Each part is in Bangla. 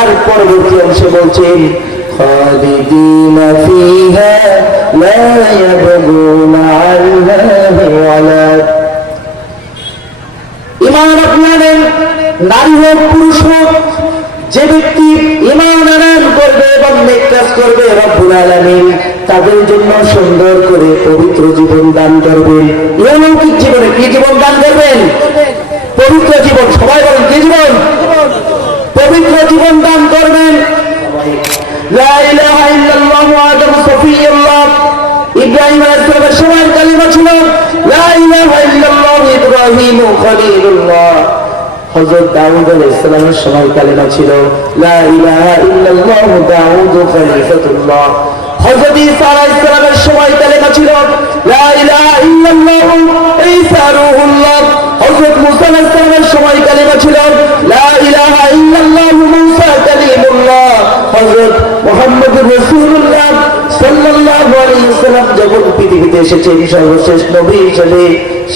আয়ার পরবর্তী অংশে বলছেন খালিদিনা ফিহা লা ইয়াবগুনা আনহা ওয়ালা। ঈমান আপনাদের নারী হোক পুরুষ হোক, যে ব্যক্তি ঈমান আনয়ন করবে এবং নেক কাজ করবে, রব্বুল আলামিন তাদের জন্য সুন্দর করে পবিত্র জীবন দান করবেন। ইহলৌকিক জীবনে কি জীবন দান করবেন? পবিত্র জীবন। সবাই বলেন কি জীবন? পবিত্র জীবন দান করবেন। লা ইলাহা ইল্লাল্লাহ আদম সফিয়ুল্লাহ, ইব্রাহিম আলাইহিস সালামের সময় কালিমা ছিল লা ইলাহা ইল্লাল্লাহ ইব্রাহিম খলিলুল্লাহ। হযরত দাউদ আলাইহিস সালামের সময় কালিমা ছিল লা ইলাহা ইল্লাল্লাহ দাউদ খলিফাতুল্লাহ। হযরত ঈসা আলাইহিস সালামের সময় কালিমা ছিল লা ইলাহা ইল্লাল্লাহ ঈসা রূহুল্লাহ। হযরত মুসা আলাইহিস সালামের সময় কালিমা ছিল লা ইলাহা ইল্লাল্লাহ মুসা কালিমুল্লাহ। হযরত মুহাম্মদুর রাসূলুল্লাহ সাল্লাল্লাহু আলাইহি ওয়াসাল্লাম যখন পৃথিবীতে এসেছেন সর্বশেষ নবী হিসেবে,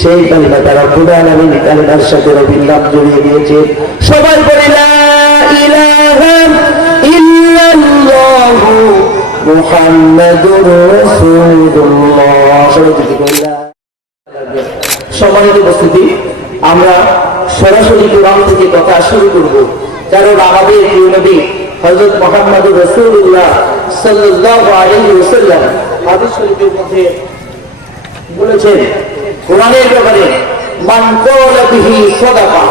সেই কালিমাটা রব্বুল আলামিন কালিমার সাথে নবীর নাম জড়িয়ে দিয়েছে। সবাই বলি লা ইলাহা ইল্লাল্লাহ মুহাম্মাদুর রাসূলুল্লাহ। সবাই যদি বলি লা। সম্মানিত উপস্থিতি, আমরা সরাসরি কোরআন থেকে কথা শুরু করব, কারণ আমাদের প্রিয় নবী হযরত মুহাম্মদুর রাসূলুল্লাহ সাল্লাল্লাহু আলাইহি ওয়াসাল্লাম হাদিস শরীফের মধ্যে বলেছেন কোরআনের ব্যাপারে, মান ক্বালা বিহি সাদাকা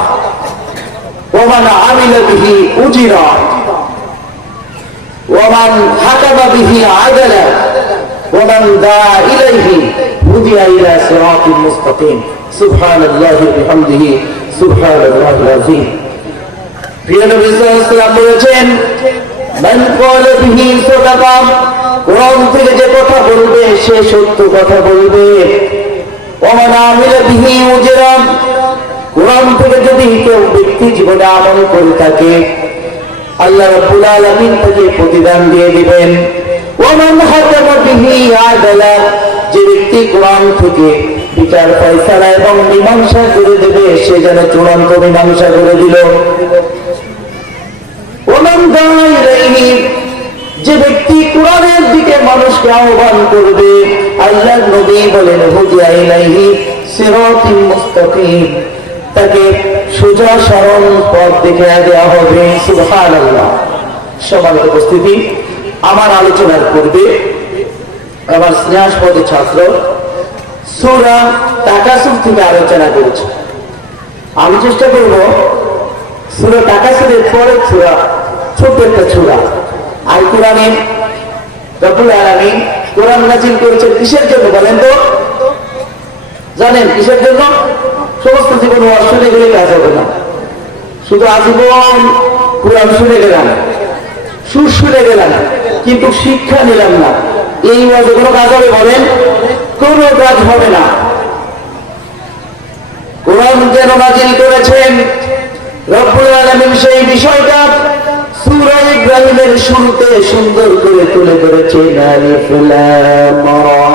ওয়া মান আমিলা বিহি উজিরা ওয়া মান হাকামা বিহি আদালা ওয়া মান দাআ ইলাইহি হুদিয়া ইলা সিরাতিল মুস্তাকিম। সুবহানাল্লাহি ওয়া বিহামদিহি সুবহানাল্লাহিল আযীম। প্রিয় নবী সাল্লাল্লাহু আলাইহি ওয়াসাল্লাম বলেছেন মান ক্বালা বিহি সাদাকা, কোরআন থেকে যে কথা বলবে সে সত্য কথা বলবে। ওয়া মান আমিলা বিহি উজরা, কোরআন থেকে যদি কেউ ব্যক্তি জীবনে আমল করে থাকে আল্লাহ রাব্বুল আলামিন তাকে প্রতিদান দিয়ে দিবেন। ওয়া মান হাকামা বিহি আদালা, যে ব্যক্তি কোরআন থেকে বিচার ফয়সালা এবং মীমাংসা করে দেবে সে যেন চূড়ান্ত মীমাংসা করে দিল। ওয়া মান দাআ ইলাইহি, যে ব্যক্তি কোরআনের দিকে মানুষকে আহ্বান করবে আল্লাহর নবী বলেন হুদিয়া ইলাইহি সিরাতিল মুস্তাকিম, তাকে সোজা সরল পথ দেখিয়ে দেওয়া হবে। সুবহানাল্লাহ। সম্মানিত উপস্থিতি, আমার আলোচনার পূর্বে আমার স্নেহাস্পদ ছাত্র সূরা তাকাসুর থেকে আলোচনা করেছে। আমি চেষ্টা করব সূরা তাকাসুরের পরের সূরা, ছোট্ট একটা সূরা। আর কোরআনে রব্বুল আলামিন কোরআন নাযিল করেছেন কিসের জন্য বলেন তো? জানেন কিসের জন্য? সমস্ত জীবন ওয়াজ শুনে গেলে কাজ হবে না। শুধু আজীবন কোরআন শুনে গেলাম, সুর শুনে গেলাম, কিন্তু শিক্ষা নিলাম না, এই ওয়াজে কোনো কাজ হবে বলেন? কোনো কাজ হবে না। কোরআন কেন নাযিল করেছেন রব্বুল আলামিন সেই বিষয়টা সূরা ইব্রাহিমের শুরুতে সুন্দর করে তুলে ধরেছেন। আলিফ লাম রা,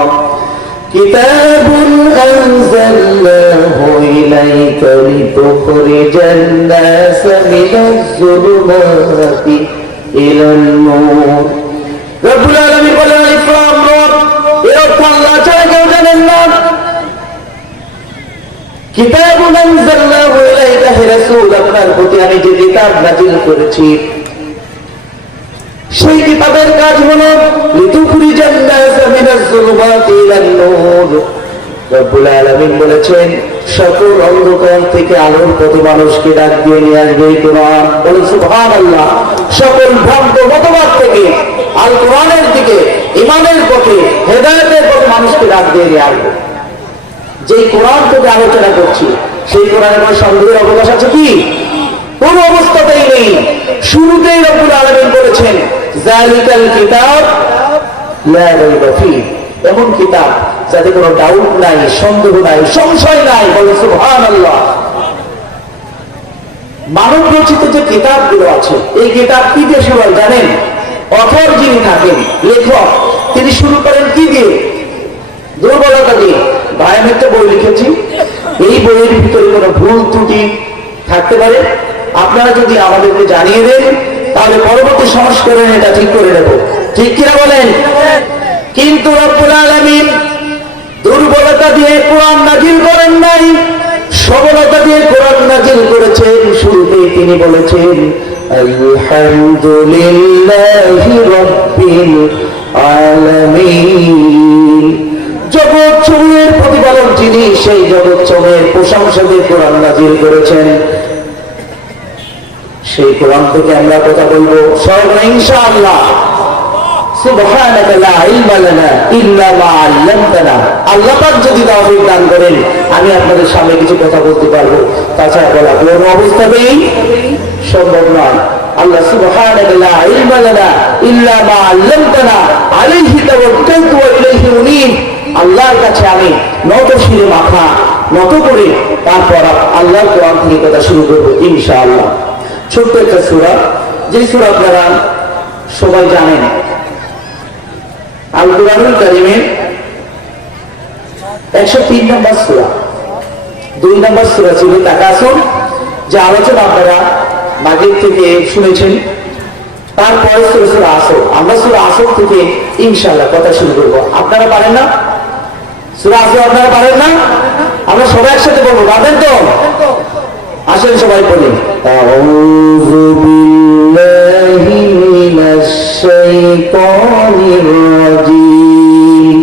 কিতাবুন আনজালনাহু ইলাইকা লিতুখরিজান নাস মিনাজ যুলুমাতি ইলান নূর। রব্বুল আলামিন বলেন আলিফ লাম রা, এর অর্থ আল্লাহ ছাড়া কেউ জানেন না। কিতাবুন আনজালনাহু ইলাইকা, হে রাসূল আপনার প্রতি আমি যে কিতাব নাযিল করেছি সেই কিতাবের কাজ হলো লিতুখরিজান নাস মিনাজ যুলুমাতি ইলান নূর। রব্বুল আলামিন বলেছেন সকল অন্ধকার থেকে আলোর পথে মানুষকে ডাক দিয়ে নিয়ে আসবে কোরআন। বলেন সুবহানাল্লাহ। সকল ভ্রান্ত মতবাদ থেকে আল কোরআনের দিকে, ঈমানের পথে, হেদায়েতের পথে মানুষকে ডাক দিয়ে নিয়ে আসবে। যেই কোরআন থেকে আলোচনা করছি সেই কোরআনে কোনো সন্দেহের অবকাশ আছে কি? কোন অবস্থাতেই নেই। শুরুতেই রব্বুল আলামিন বলেছেন যালিকাল কিতাব লা রাইবা ফীহ, এমন কিতাব যাতে কোনো ডাউট নাই, সন্দেহ নাই, সংশয় নাই। বলে সুবহানাল্লাহ। মানব রচিত যে কিতাবগুলো আছে এই কিতাব কি দিয়ে শুরু হয় জানেন? অথর যিনি থাকেন, লেখক, তিনি শুরু করেন কি দিয়ে? দুর্বলতা দিয়ে। ভাই আমি একটা বই লিখেছি, এই বইয়ের ভিতরে কোনো ভুল ত্রুটি থাকতে পারে, আপনারা যদি আমাদেরকে জানিয়ে দেন তাহলে পরবর্তী সংস্করণে এটা ঠিক করে নেব, ঠিক কিনা বলেন? কিন্তু রব্বুল আলামিন দুর্বলতা দিয়ে কোরআন নাজিল করেন নাই, সবলতা দিয়ে কোরআন নাজিল করেছেন। শুরুতেই তিনি বলেছেন আলহামদুলিল্লাহি রাব্বিল আলামিন। জগৎ সমূহের প্রতিপালক যিনি, সেই জগৎ সমূহের প্রশংসা দিয়ে কোরআন নাজিল করেছেন। সেই কোরআন থেকে আমরা কথা বলবো সর্ব ইনশাআল্লাহ। সুবহানাকা লা ইলমা লানা ইল্লা মা আল্লামতানা। আল্লাহ পাক যদি তৌফিক দান করেন আমি আপনাদের সামনে কিছু কথা বলতে পারবো, তাছাড়া বলা কোনো অবস্থাতেই সম্ভব নয়। আল্লাহ সুবহানাকা লা ইলমা লানা ইল্লা মা আল্লামতানা আলাইহি তাওয়াক্কালতু ওয়া ইলাইহি উনীব। আল্লাহর কাছে আমি নত শিরে মাথা নত করে তারপর আল্লাহর কোরআন থেকে কথা শুরু করবো ইনশাআল্লাহ। ছোট্ট একটা সূরা, যে সূরা আপনারা সবাই জানেন, আল কুরআনুল কারীমের 103 নম্বর সূরা, 2 নম্বর সূরা ছিল তাকাসুর, যে আলোচনা আপনারা মাগরিব থেকে শুনেছেন। তারপরে সূরা আসর, আমরা সূরা আসর থেকে ইনশাআল্লাহ কথা শুরু করব। আপনারা পারেন না সূরা আসর? আপনারা পারেন না? আমরা সবাই একসাথে বলবো, পারেন তো? আসেন সবাই বলি আউযু বিল্লাহি মিনাশ শাইতানির রাজীম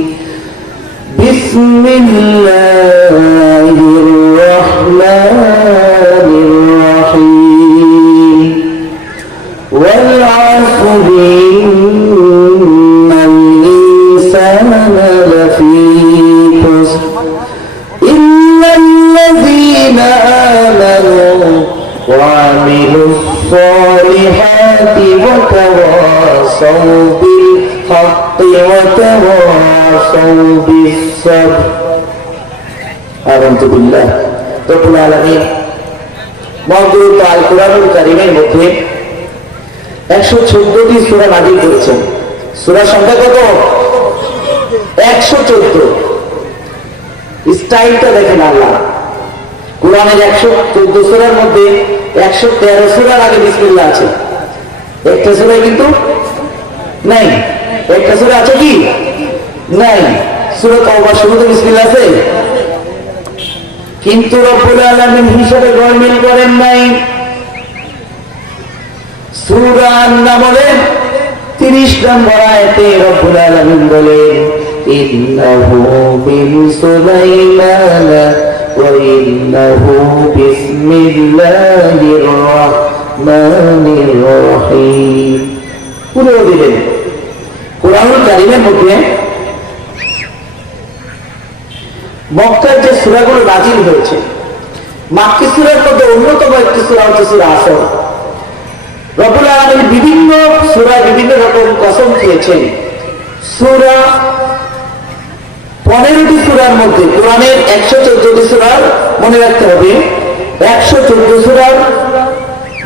বিসমিল্লাহির রাহমানির রাহিম ওয়াল আসরি ইন্নাল ইনসানা লাফি খুসর ইল্লাল্লাযীনা وعملوا الصالحات وتواصوا بالحق وتواصوا بالصبر। আ'উযু বিল্লাহ। রব্বুল আলামিন মওজুদ আল কুরআনুল কারীমের মধ্যে 114টি সূরা নাযিল করেছেন। সূরা সংখ্যা কত? 114। স্টাইলটা দেখেন আল্লাহ। কুরআনের 114 সূরার মধ্যে 113 সূরার আগে বিসমিল্লাহ আছে, একটা সূরা কিন্তু নাই। একটা সূরা আছে কি? নাই। সূরা তাওবা শুরুতে বিসমিল্লাহ আছে, কিন্তু রব্বুল আলামিন হিসাবে গরমিল করেন নাই। সূরা আন-নামলে 30 নম্বর আয়াতে রব্বুল আলামিন বলেন ইন্নাহু মিন সুলাইমানা وَإِنَّهُ بِسْمِ اللَّهِ الرَّحْمَنِ الرَّحِيمِ। পুরো দিলেন কুরআনুল কারীমের মধ্যে মক্কার যে সূরাগুলো নাযিল হয়েছে, মাক্কি সূরার মধ্যে অন্যতম একটি সূরা হচ্ছে সূরা আসর। রব্বুল আলামিন বিভিন্ন সূরায় বিভিন্ন রকম কসম খেয়েছেন। সূরা 15টি সূরার মধ্যে কোরআনের 114টি সূরার মনে রাখতে হবে, 114 সূরার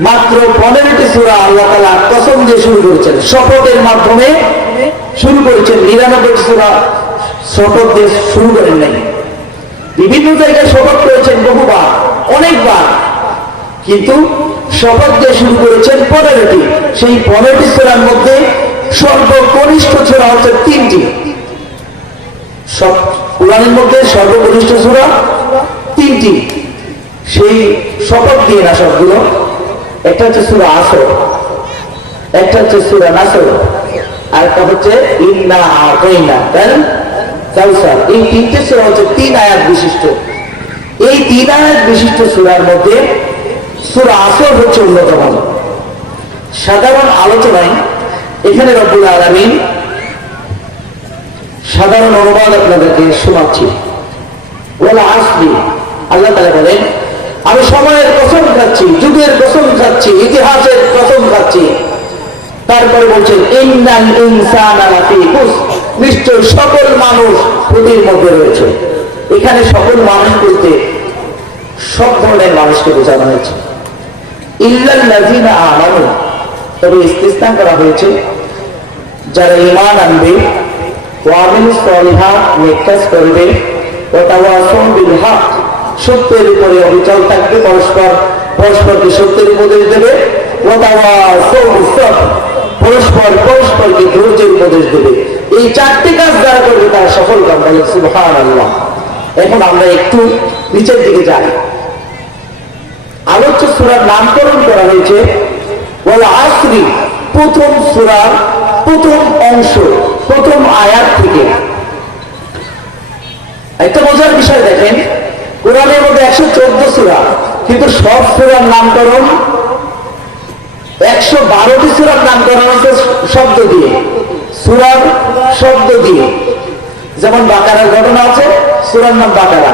মাত্র 15টি সূরা আল্লাহ তাআলা কসম দিয়ে শুরু করেছেন, শপথের মাধ্যমে শুরু করেছেন। 99টি সূরা শপথ দিয়ে শুরু করেন নাই। বিভিন্ন জায়গায় শপথ করেছেন বহুবার, অনেকবার, কিন্তু শপথ দিয়ে শুরু করেছেন 15টি। সেই 15টি সূরার মধ্যে সর্বকনিষ্ঠ সূরা হচ্ছে 3টি। সব কুরআনের মধ্যে সর্বকনিষ্ঠ সূরা 3টি। সেই শপথ দিয়ে না সবগুলো। একটা হচ্ছে সূরা আসর, একটা হচ্ছে সূরা নাসর, আর একটা হচ্ছে ইন্না আতাইনা কাল কাউসার। এই 3টে সূরা হচ্ছে 3 আয়াত বিশিষ্ট। এই 3 আয়াত বিশিষ্ট সূরার মধ্যে সূরা আসর হচ্ছে অন্যতম। সাধারণ আলোচনায় এখানে রব্বুল আলামিন সাধারণ অনুবাদ আপনাদেরকে শোনাচ্ছি। ওয়াল আসরি, আল্লাহ তাআলা বলেন আমি সময়ের কসম খাচ্ছি, যুগের কসম খাচ্ছি, ইতিহাসের কসম খাচ্ছি। তারপরে বলছেন ইন্নাল ইনসানা লাফি খুসর, নিশ্চয় সকল মানুষ ক্ষতির মধ্যে রয়েছে। এখানে সকল মানুষ বলতে সব ধরনের মানুষকে বোঝানো হয়েছে। ইল্লাল্লাযীনা আমানু, তবে ইস্তিসনা করা হয়েছে যারা ঈমান আনবে, ওয়া আমিলুস সলিহাত, নেক কাজ করবে, ওয়া তাওয়াসাউ বিল হক, সত্যের উপরে অবিচল থাকবে, পরস্পরকে সত্যের উপদেশ দেবে, পরস্পর পরস্পরকে ধৈর্যের উপদেশ দেবে। এই চারটি কাজ যারা করবে তারা সফল কাম। বলে সুবহানাল্লাহ। এখন আমরা একটু নিচের দিকে যাই। আলোচ্য সূরার নামকরণ করা হয়েছে ওয়াল আসরি, প্রথম সূরার প্রথম অংশ, প্রথম আয়াত থেকে। একটা মজার বিষয় দেখেন, কোরআনের মধ্যে 114 সূরা, কিন্তু সব সূরার নামকরণ 112টি সূরার নামকরণ হচ্ছে শব্দ দিয়ে, সূরার শব্দ দিয়ে। যেমন বাকারার ঘটনা আছে, সূরার নাম বাকারা,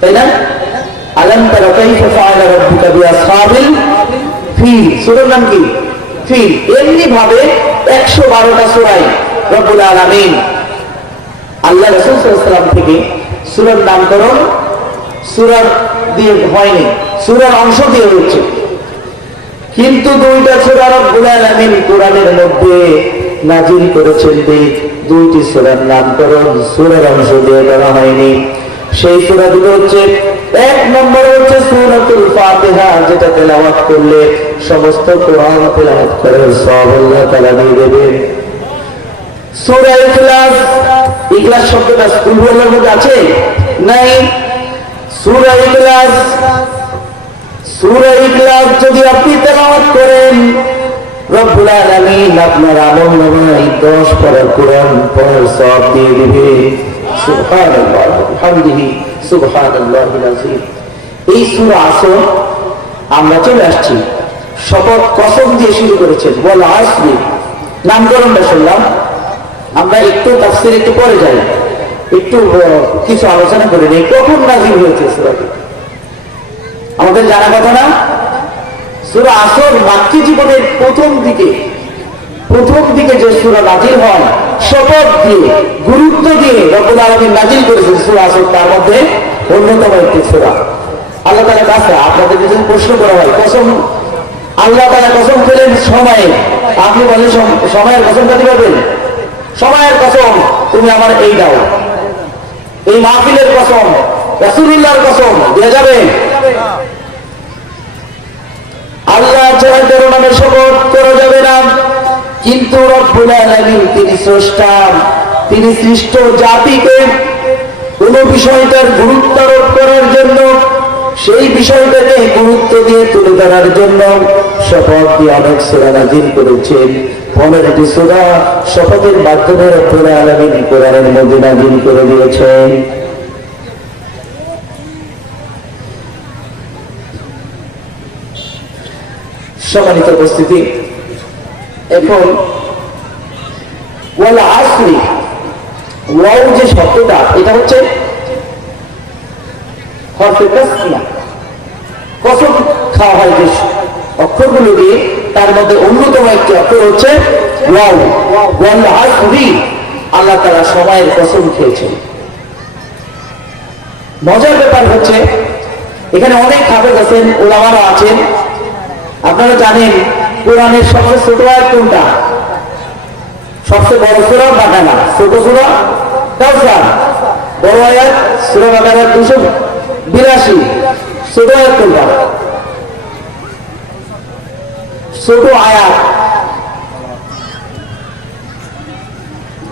তাই না? আলাম তারা কাইফা ফাআলা রাব্বুকা বিআসহাবিল ফিল, সূরার নাম কি? ফিল। এমনি ভাবে 112টা সূরায় রব্বুল আলামিন আল্লাহ রাসূল সাল্লাল্লাহু আলাইহি ওয়াসাল্লাম থেকে সূরার নামকরণ সূরার দিয়ে হয়নি, সূরার অংশ দিয়ে হচ্ছে। কিন্তু দুইটা সূরা রব্বুল আলামিন কোরআনের মধ্যে নাযিল করেছেন, দুইটি সূরার নামকরণ সূরার অংশ দিয়ে করা হয়নি। সেই সূরা দুটো হচ্ছে, এক নম্বর হচ্ছে সূরাতুল ফাতিহা, যেটা তেলাওয়াত করলে সমস্ত কোরআন তেলাওয়াত করার সওয়াব আল্লাহ তাআলা দিয়ে দেবেন। সূরা ইখলাস, ইখলাস শব্দটা কুল হুয়াল্লাহর মধ্যে আছে নাই? সূরা ইখলাস, সূরা ইখলাস যদি আপনি তেলাওয়াত করেন, রব্বুল আলামিন আপনার আমলনামায় 10 পারা কোরআন পড়ার সওয়াব দিয়ে দিবে। সুবহানাল্লাহ বিহামদিহি সুবহানাল্লাহিল আযীম। এই সূরা আসর আমরা চলে আসছি, শপথ কসম দিয়ে শুরু করেছেন ওয়াল আসরি। নামকরণটা শুনলাম, আমরা একটু তাফসীর একটু পরে যাই, একটু কিছু আলোচনা করে নেই। কখন নাযিল হয়েছে সূরাটি আমাদের জানা কথা না? সূরা আসর মাক্কী জীবনের প্রথম দিকে যে সূরা নাযিল হয়, শপথ দিয়ে গুরুত্ব দিয়ে রব্বুল আলামিন নাযিল করেছেন সূরা আসর, তার মধ্যে অন্যতম একটি সূরা। আল্লাহ তাআলার কাছে আপনাদের যদি প্রশ্ন করা হয়, কসম আল্লাহ তাআলা কসম খেলেন সময়ে, আপনি বলেন সময়ের কসমটা দিবেন, সময়ের কসম তুমি আমার এই দাও, এই মাহফিলের কসম, রাসূলুল্লাহর কসম দেয়া যাবে? আল্লাহ ছাড়া কারো নামে শপথ করা যাবে না। কিন্তু রব্বুল আলামিন তিনি স্রষ্টা, তিনি সৃষ্ট জাতিকে কোন বিষয়টার গুরুত্ব আরোপ করার জন্য, সেই বিষয়টাকে গুরুত্ব দিয়ে তুলে ধরার জন্য শপথ দিয়ে অনেক সূরা নাযিল করেছেন। 15টি সূরা শপথের মাধ্যমে রব্বুল আলামিন কোরআনের মধ্যে নাযিল করে দিয়েছেন। সম্মানিত উপস্থিতি, এখন ওয়াল আসরি, ওয়াও যে শব্দটা, এটা হচ্ছে হরফে তাসনিয়া, কসম খাওয়া হয় যে অক্ষরগুলো দিয়ে, তার মধ্যে অন্যতম একটি অক্ষর হচ্ছে ওয়াও। ওয়াল আসরি, আল্লাহ তাআলা সময়ের কসম খেয়েছেন। মজার ব্যাপার হচ্ছে, এখানে অনেক হাফেজ আছেন, উলামারা আছেন। আপনারা জানেন কোরআনের সবচেয়ে ছোট আয়াত কোনটা? সবচেয়ে বড় সূরা বাকারা, ছোট সূরা কাউসার, বড় আয়াত সূরা বাকারা 282। ছোট আয়াত কোনটা? ছোট আয়াত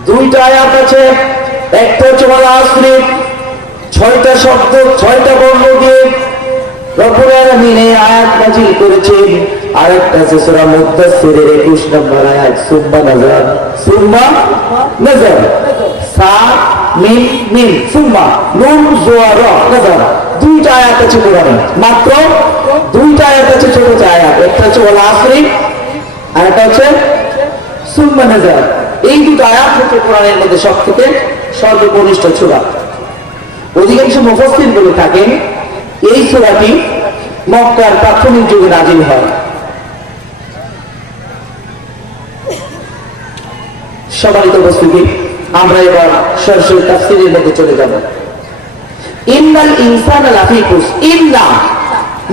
দুইটা আয়াত আছে, একটা হচ্ছে ওয়াল আসরি, 6টা শব্দ 6টা বর্ণ দিয়ে রব্বুল আলামিন এই আয়াত নাযিল করেছেন। আরেকটা আছে সূরা মুদ্দাসসিরের 21 নম্বর আয়াত, সুম্মা নাযার, সা মিম মিম, সুম্মা নুন জোয়া রা নাযার। দুইটা আয়াত আছে কোরআনে, মাত্র দুইটা আয়াত আছে, ছোট আয়াত। একটা হচ্ছে ওয়াল আসরি, আর একটা হচ্ছে সুম্মা নাযার। এই দুটো আয়াত হচ্ছে কোরআনের মধ্যে সবথেকে সর্বকনিষ্ঠ সূরা। অধিকাংশ মুফাসসির বলে থাকেন এই সূরাটি মক্কার প্রাথমিক যুগে নাযিল হয়। সম্মানিত উপস্থিতি, আমরা এবার সরাসরি তাফসীরের মধ্যে চলে যাব। ইন্নাল ইনসানা লাফি খুসর, ইন্না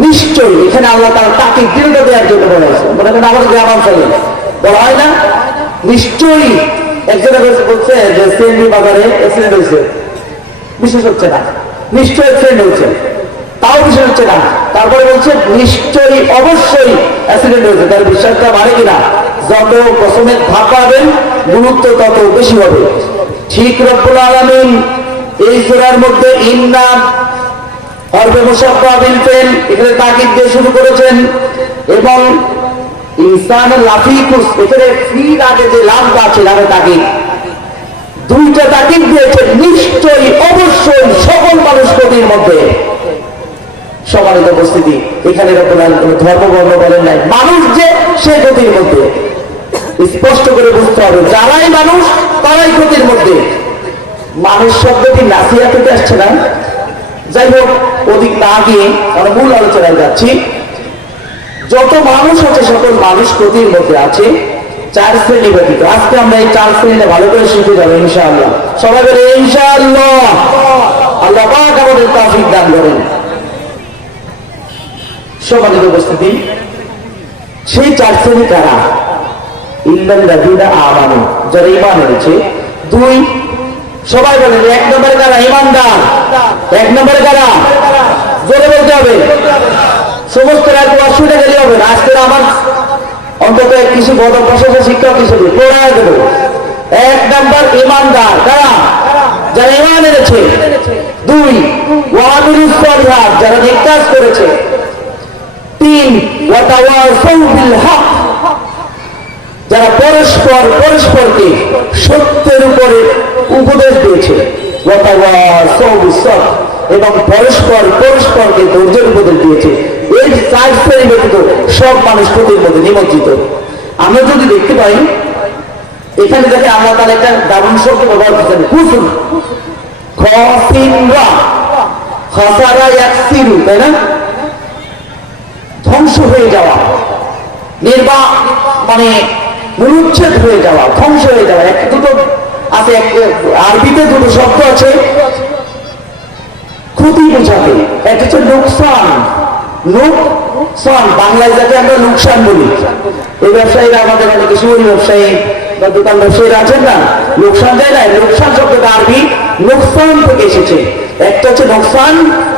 নিশ্চয়ই, এখানে আল্লাহ তাআলা তাকে দৃঢ়তা দেওয়ার জন্য বলা হয়েছে। মনে করেন আমাদের গ্রাম অঞ্চলে বলা হয় না নিশ্চয়ই, একজনের বলছে যে সেন্ডি বাজারে অ্যাক্সিডেন্ট হয়েছে, বিশেষ হচ্ছে না, নিশ্চয়ই অ্যাক্সিডেন্ট হয়েছে। তাও বিশ্বাস হচ্ছে না। তারপরে বলছে নিশ্চয়ই অবশ্যই অ্যাক্সিডেন্ট হয়েছে, তার বিশ্বাসটা বাড়ে কিনা? যত কসমের ধাপ পাবেন গুরুত্ব তত বেশি হবে। ঠিক রব্বুল আলামিন এই সূরার মধ্যে ইন্না হরফে মুশাব্বাহ বিল ফিল এখানে তাকিদ দিয়ে শুরু করেছেন, এবং ইনসান লাফিকুস এখানে ফির আগে যে লামটা আছে লামে তাকিদ, দুইটা তাকিদ দিয়েছেন নিশ্চয়ই অবশ্যই সকল মানুষ ক্ষতির মধ্যে। সম্মানিত উপস্থিতি, এখানে রব্বুল আলামিন কোনো ধর্ম বর্ণ বলেন নাই, মানুষ যে সে ক্ষতির মধ্যে। স্পষ্ট করে বুঝতে হবে যারাই মানুষ তারাই ক্ষতির মধ্যে। মানুষ শব্দটি নাসিয়া থেকে আসছে না। যাই হোক, অধিক না গিয়ে আমরা মূল আলোচনায় যাচ্ছি। যত মানুষ আছে সকল মানুষ ক্ষতির মধ্যে আছে, চার শ্রেণী ব্যতীত। আজকে আমরা এই চার শ্রেণীতে ভালো করে শিখে যাবো ইনশাআল্লাহ। সবাই বলে ইনশাআল্লাহ। আল্লাহ পাক আমাদের তৌফিক দান করেন। সম্মানিত উপস্থিতি, সেই চার শ্রেণী কারা? ইল্লাল্লাযীনা আমানু, যারা ঈমান এনেছে। দুই, সবাই বলেন এক নম্বরে কারা? ঈমানদার। এক নম্বরে কারা? জোরে বলতে হবে, সমস্ত রাজ্য অসুবিধা গেলে হবে না। আজকে আমার অন্তত কিছু বড় প্রশাসন শিক্ষক হিসেবে পড়ায় দেব। এক নম্বর ঈমানদার কারা? যারা ঈমান এনেছে। দুই, ওয়ামিলুস সালিহাত, যারা নেক কাজ করেছে। তিন, ওয়াতাওয়াসাউ বিল হক, যারা পরস্পরকে সত্যের উপরে উপদেশ দিয়েছে। ওয়াতাওয়াসাউ বিস সাবর, এবং পরস্পরকে ধৈর্যের উপদেশ দিয়েছে। এই চার শ্রেণী ব্যতীত সব মানুষ ক্ষতির মধ্যে নিমজ্জিত। আমরা যদি দেখতে পাই এখানে দেখে আল্লাহ তাআলা একটা দারুণ শব্দ ব্যবহার করেছেন, কুফর। খাসিরা, খাসারা ইয়াকসিরু, তাই না? ধ্বংস হয়ে যাওয়া, মানে মূলচ্ছেদ হয়ে যাওয়া, ধ্বংস হয়ে যাওয়া। দুটো আছে, আরবিতে দুটো শব্দ আছে ক্ষতি বোঝাতে। একটা হচ্ছে লোকসান, লোকসান বাংলায় যাকে আমরা লোকসান বলি। এই ব্যবসায়ীরা আমাদের অনেক সুরি ব্যবসায়ী বা দোকান ব্যবসায়ীরা আছেন না, লোকসান দেয় না। লোকসান শব্দটা আরবি লোকসান থেকে এসেছে। একটা হচ্ছে লোকসান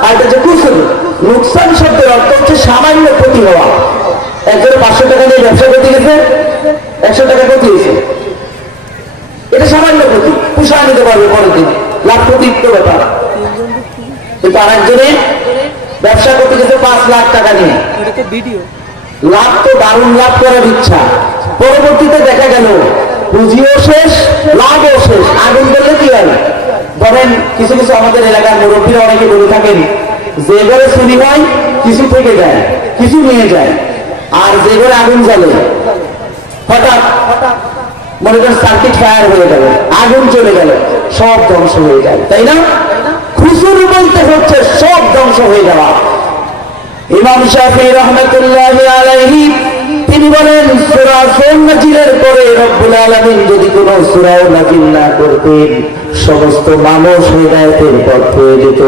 আর একটা হচ্ছে কুফর। লোকসান শব্দের অর্থ হচ্ছে সামান্য ক্ষতি হওয়া। একজনে 500 টাকা নিয়ে ব্যবসা করতে গেছে, 100 টাকা ক্ষতি হয়েছে, এটা সামান্য ক্ষতি, পোষায় নিতে পারবে পরের দিন, লাভ ক্ষতির ব্যাপার। কিন্তু আর একজনে ব্যবসা করতে গেছে 5 লাখ টাকা নিয়ে, লাভ তো দারুণ লাভ করার ইচ্ছা। পরবর্তীতে দেখা গেল পুঁজিও শেষ, লাভও শেষ। আগুন করলে কি হয়? ধরেন কিছু কিছু আমাদের এলাকার মুরব্বীরা অনেকে বলে থাকেন, যে ঘরে চুরি হয় কিছু থেকে যায়, কিছু নিয়ে যায়। আর যে ঘরে আগুন জ্বলে হঠাৎ মনে করেন সার্কিট ফায়ার হয়ে গেল, আগুন চলে গেল, সব ধ্বংস হয়ে যায়, তাই না? খুসুর বলতে হচ্ছে সব ধ্বংস হয়ে যাওয়া। ইমাম শাফিঈ রাহমাতুল্লাহি আলাইহি তিনি বলেন, সূরা নাজিলের পরে রব্বুল আলামিন যদি কোন সূরাও নাজিল না করতেন সমস্ত মানুষ হিদায়াতের পথ পেয়ে যেত।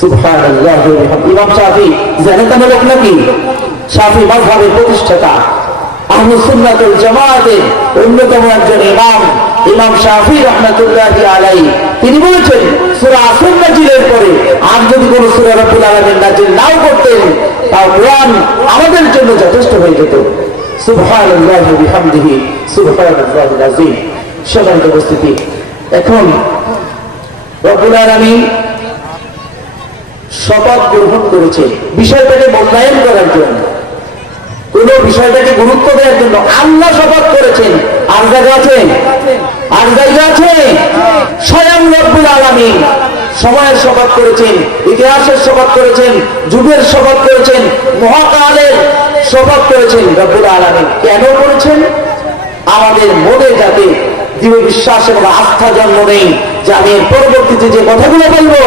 সুবহানাল্লাহ। ইমাম শাফিঈ জানেন লোক নাকি? শাফিঈ মাযহাবের প্রতিষ্ঠাতা, আহলুস সুন্নাত ওয়াল জামাতের অন্যতম একজন ইমাম, ইমাম শাফিঈ রাহমাতুল্লাহি আলাইহি তিনি বলেছেন, সূরা নাজিলের পরে আর যদি কোন সূরা রব্বুল আলামিন নাজিল নাও করতেন তাও কোরআন আমাদের জন্য যথেষ্ট হয়ে যেত। সুবহানাল্লাহি ওয়া বিহামদিহি সুবহানাল্লাহিল আযীম। সম্মানিত উপস্থিতি, এখন রব্বুল আলামিন শপথ গ্রহণ করেছে বিষয়টাকে মূল্যায়ন করার জন্য, কোন বিষয়টাকে গুরুত্ব দেওয়ার জন্য আল্লাহ শপথ করেছেন। আর জায়গা আছে, আর জায়গা আছে। স্বয়ং রব্বুল আলামিন সময়ের শপথ করেছেন, ইতিহাসের শপথ করেছেন, যুগের শপথ করেছেন, মহাকালের শপথ করেছেন। রব্বুল আলামিন কেন করেছেন? আমাদের মনে যাতে দৃঢ় বিশ্বাস এবং আস্থা জন্ম নেই যে আমি পরবর্তীতে যে কথাগুলো বলবো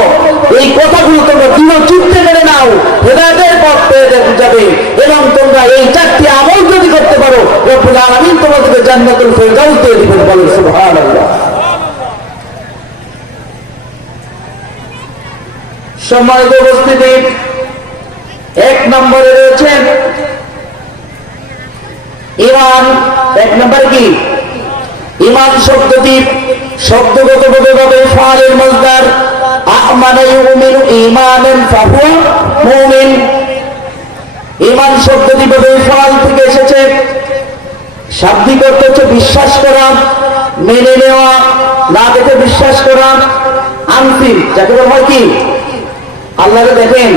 এই কথাগুলো তোমরা দৃঢ় চিত্তে মেনে নাও, হেদায়েতের পথ পেয়ে যাবে, এবং তোমরা এই 4টি আমল যদি করতে পারো রব্বুল আলামিন তোমাদেরকে জান্নাতুল ফিরদাউস দিয়ে দিবেন। বলেন সুবহানাল্লাহ। সম্মানিত উপস্থিতি, 1 নম্বরে রয়েছে ঈমান। 1 নম্বর কি? ঈমান শব্দটি শব্দগতভাবে ফাআলের মজদার আমানা ইউমিনু ঈমানান ফাহুয়া মুমিন। ঈমান শব্দটি বোধহয় ফাল থেকে এসেছে। শাব্দিক অর্থ হচ্ছে বিশ্বাস করা, মেনে নেওয়া, না দেখে বিশ্বাস করা। আনফিল যাকে বলা হয় কি, আল্লাহকে দেখেন,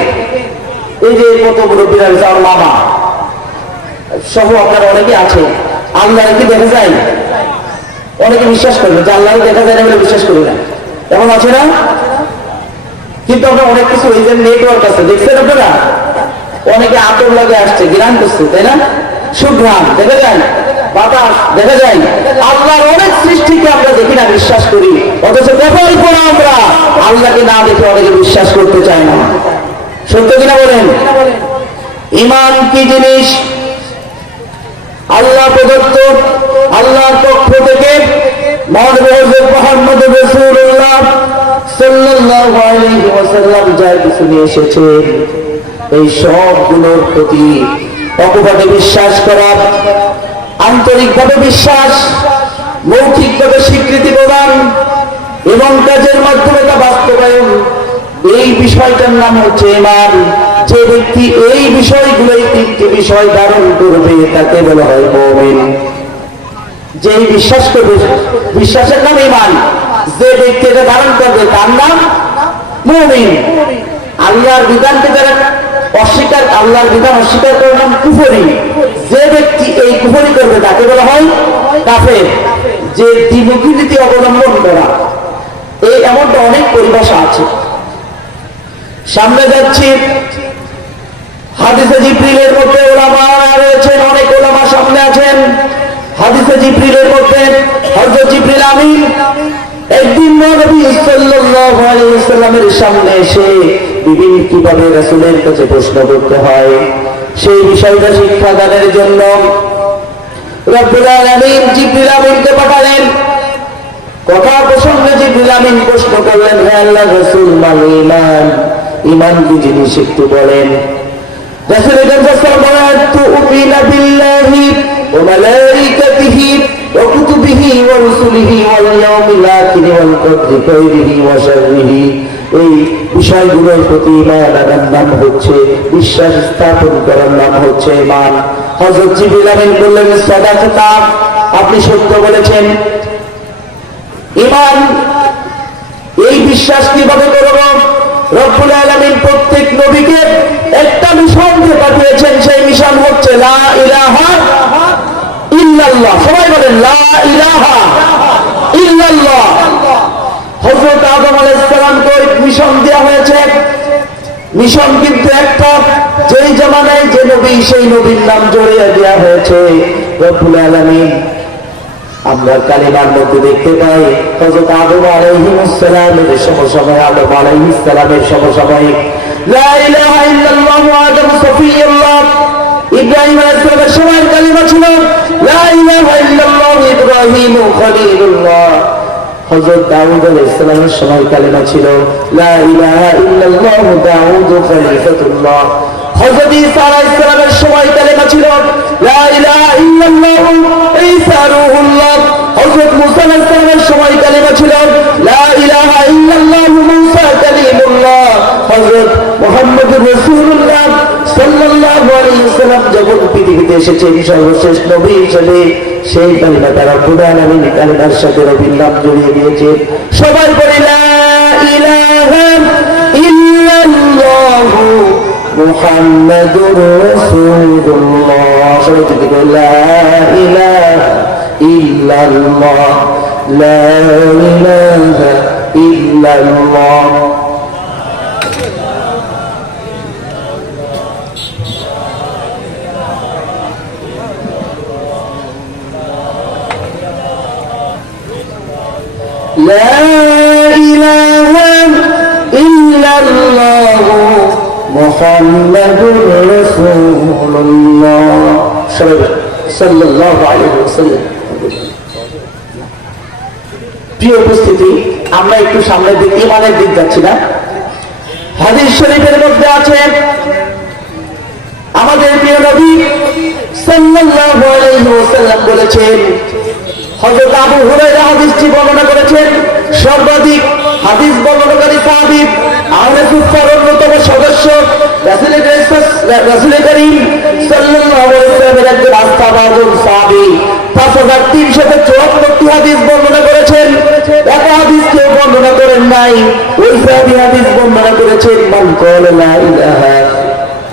এই যে কত বড় বিরাট যার মামা সহ আপনারা অনেকে আছে, আল্লাহকে কি দেখা যায়? অনেকে বিশ্বাস করবে যে আল্লাহকে দেখা যায় না বলে বিশ্বাস করি না, এমন আছে না? কিন্তু আমরা অনেক কিছু, এই যে নেটওয়ার্ক আছে দেখছেন আপনারা, অনেকে আতর লাগে আসছে, গ্রাম করছে, তাই না? সুঘ্রাণ দেখা যায়, বাতাস দেখা যায়। আল্লাহর অনেক সৃষ্টিকে আমরা দেখি না, বিশ্বাস করি, অথচ কপাল পোড়া আমরা আল্লাহকে না দেখে অনেকে বিশ্বাস করতে চায় না। সত্য কিনা বলেন? ঈমান কি জিনিস? আল্লাহ প্রদত্ত, আল্লাহর পক্ষ থেকে মুহাম্মদ রাসূলুল্লাহ সাল্লাল্লাহু আলাইহি ওয়াসাল্লাম যা কিছু নিয়ে এসেছেন, এই সবগুলোর প্রতি অকপটে বিশ্বাস করা, আন্তরিকভাবে বিশ্বাস, মৌখিকভাবে স্বীকৃতি প্রদান এবং কাজের মাধ্যমে তা বাস্তবায়ন, এই বিষয়টার নাম হচ্ছে ঈমান। যে ব্যক্তি এই বিষয়গুলো, এই তিনটি বিষয় ধারণ করবে তাকে বলা হয় মুমিন। যে বিশ্বাস করবে, বিশ্বাসের নাম ঈমান। যে ব্যক্তি এটা ধারণ করবে তার নাম মুমিন। আল্লাহর বিধানকে যারা অস্বীকার, আল্লাহর বিধান অস্বীকার করার নাম কুফরি। যে ব্যক্তি এই কুফরি করবে তাকে বলা হয় কাফের। যে দ্বিমুখী নীতি অবলম্বন করা, এই এমনটা অনেক পরিভাষা আছে। সামনে যাচ্ছি, হাদিসে জিবরিলের মধ্যে ওলামা রয়েছেন, অনেক ওলামা সামনে আছেন। হাদিসে জিবরিলের মধ্যে হযরত জিবরিল আমিন একদিন নবী সাল্লাল্লাহু আলাইহি ওয়াসাল্লামের সামনে এসে বিভিন্ন কিভাবে রাসূলের কাছে প্রশ্ন করতে হয় সেই বিষয়টা শিক্ষা দানের জন্য রব্বুল আলামিন জিবরিল আমিনকে পাঠালেন। কথা প্রসঙ্গে জিবরিল আমিন প্রশ্ন করলেন, হে আল্লাহর রাসূল, মাল ঈমান, ঈমান কি জিনিস একটু বলেন। রাসূল বলেন, তু'মিনু বিল্লাহি ওয়া মালাইকাতিহি ওয়া কুতুবিহি ওয়া রুসুলিহি ওয়াল ইয়াউমিল আখির ওয়াল কদরি খাইরিহি ওয়া শাররিহি। এই বিষয়গুলোর প্রতি ঈমান আনার নাম হচ্ছে, বিশ্বাস স্থাপন করার নাম হচ্ছে ঈমান। হযরত জিবরিল আমিন বললেন, সাদাকাতা, আপনি সত্য বলেছেন। ঈমান, এই বিশ্বাস কিভাবে করব? রব্বুল আলামিন প্রত্যেক নবীকে একটা মিশন দিয়ে পাঠিয়েছেন, সেই মিশন হচ্ছে লা ইলাহা ইল্লাল্লাহ। সবাই বলেন লা ইলাহা ইল্লাল্লাহ। হযরত আদম আলাইহিস সালামকে মিশন দেওয়া হয়েছে। মিশন কিন্তু একটা, যেই জামানায় যে নবী সেই নবীর নাম জড়িয়ে দেওয়া হয়েছে রব্বুল আলামিন। আমরা কালিমার মধ্যে দেখতে পাই হযরত আদম আলাইহিস সালামের সমসাময়িক, আদম আলাইহিস সালামের সমসাময়িক লা ইলাহা ইল্লাল্লাহ আদম সফিয়ুল্লাহ। ইব্রাহিম আলাইহিস সালামের সময়ের কালিমা ছিল লা ইলাহা ইল্লাল্লাহ ইব্রাহিম খলিলুল্লাহ। হযরত দাউদ আলাইহিস সালামের সময়ের কালিমা ছিল লা ইলাহা ইল্লাল্লাহ দাউদ খলিফাতুল্লাহ। হযরত ঈসা আলাইহিস সালামের সময় কালিমা ছিল লা ইলাহা ইল্লাল্লাহ ঈসা রূহুল্লাহ। হযরত মুসা আলাইহিস সালামের সময় কালিমা ছিল লা ইলাহা ইল্লাল্লাহ মুসা কালিমুল্লাহ। হযরত মুহাম্মদুর রাসূলুল্লাহ সাল্লাল্লাহু আলাইহি ওয়াসাল্লাম যখন পৃথিবীতে এসেছেন সর্বশেষ নবী হিসেবে, সেই কালিমা তারা খুদার আমিন কালিমার সাথে নবীর নাম জড়িয়ে দিয়েছে। সবাই বলে লা ইলাহা ইল্লাল্লাহ মুহাম্মাদুর রাসূলুল্লাহ। সবাই যদি বলে লা ইলাহা ইল্লাল্লাহ, লা ইলাহা ইল্লাল্লাহ। لا إله إلا الله محمد رسول الله صلى الله عليه وسلم। প্রিয় উপস্থিতি, আমরা একটু সামনের দিক, ঈমানের দিক যাচ্ছি না। হাদিস শরীফের মধ্যে আছে আমাদের প্রিয় নবী সাল্লাল্লাহু আলাইহি ওয়াসাল্লাম বলেছেন, হযরত আবু হুরায়রা হাদিসটি বর্ণনা করেছেন, সর্বাধিক হাদিস বর্ণনাকারী সাহাবী, আহলে সুফার অন্যতম সদস্য, রাসূল করিম সাল্লাল্লাহু আলাইহি ওয়াসাল্লামের একজন আস্থাভাজন সাহাবী, 5374টি হাদিস বর্ণনা করেছেন। এক হাদিস কেউ বর্ণনা করেন নাই, ওই সাহাবী হাদিস বর্ণনা করেছেন, মান ক্বালা লা ইলাহা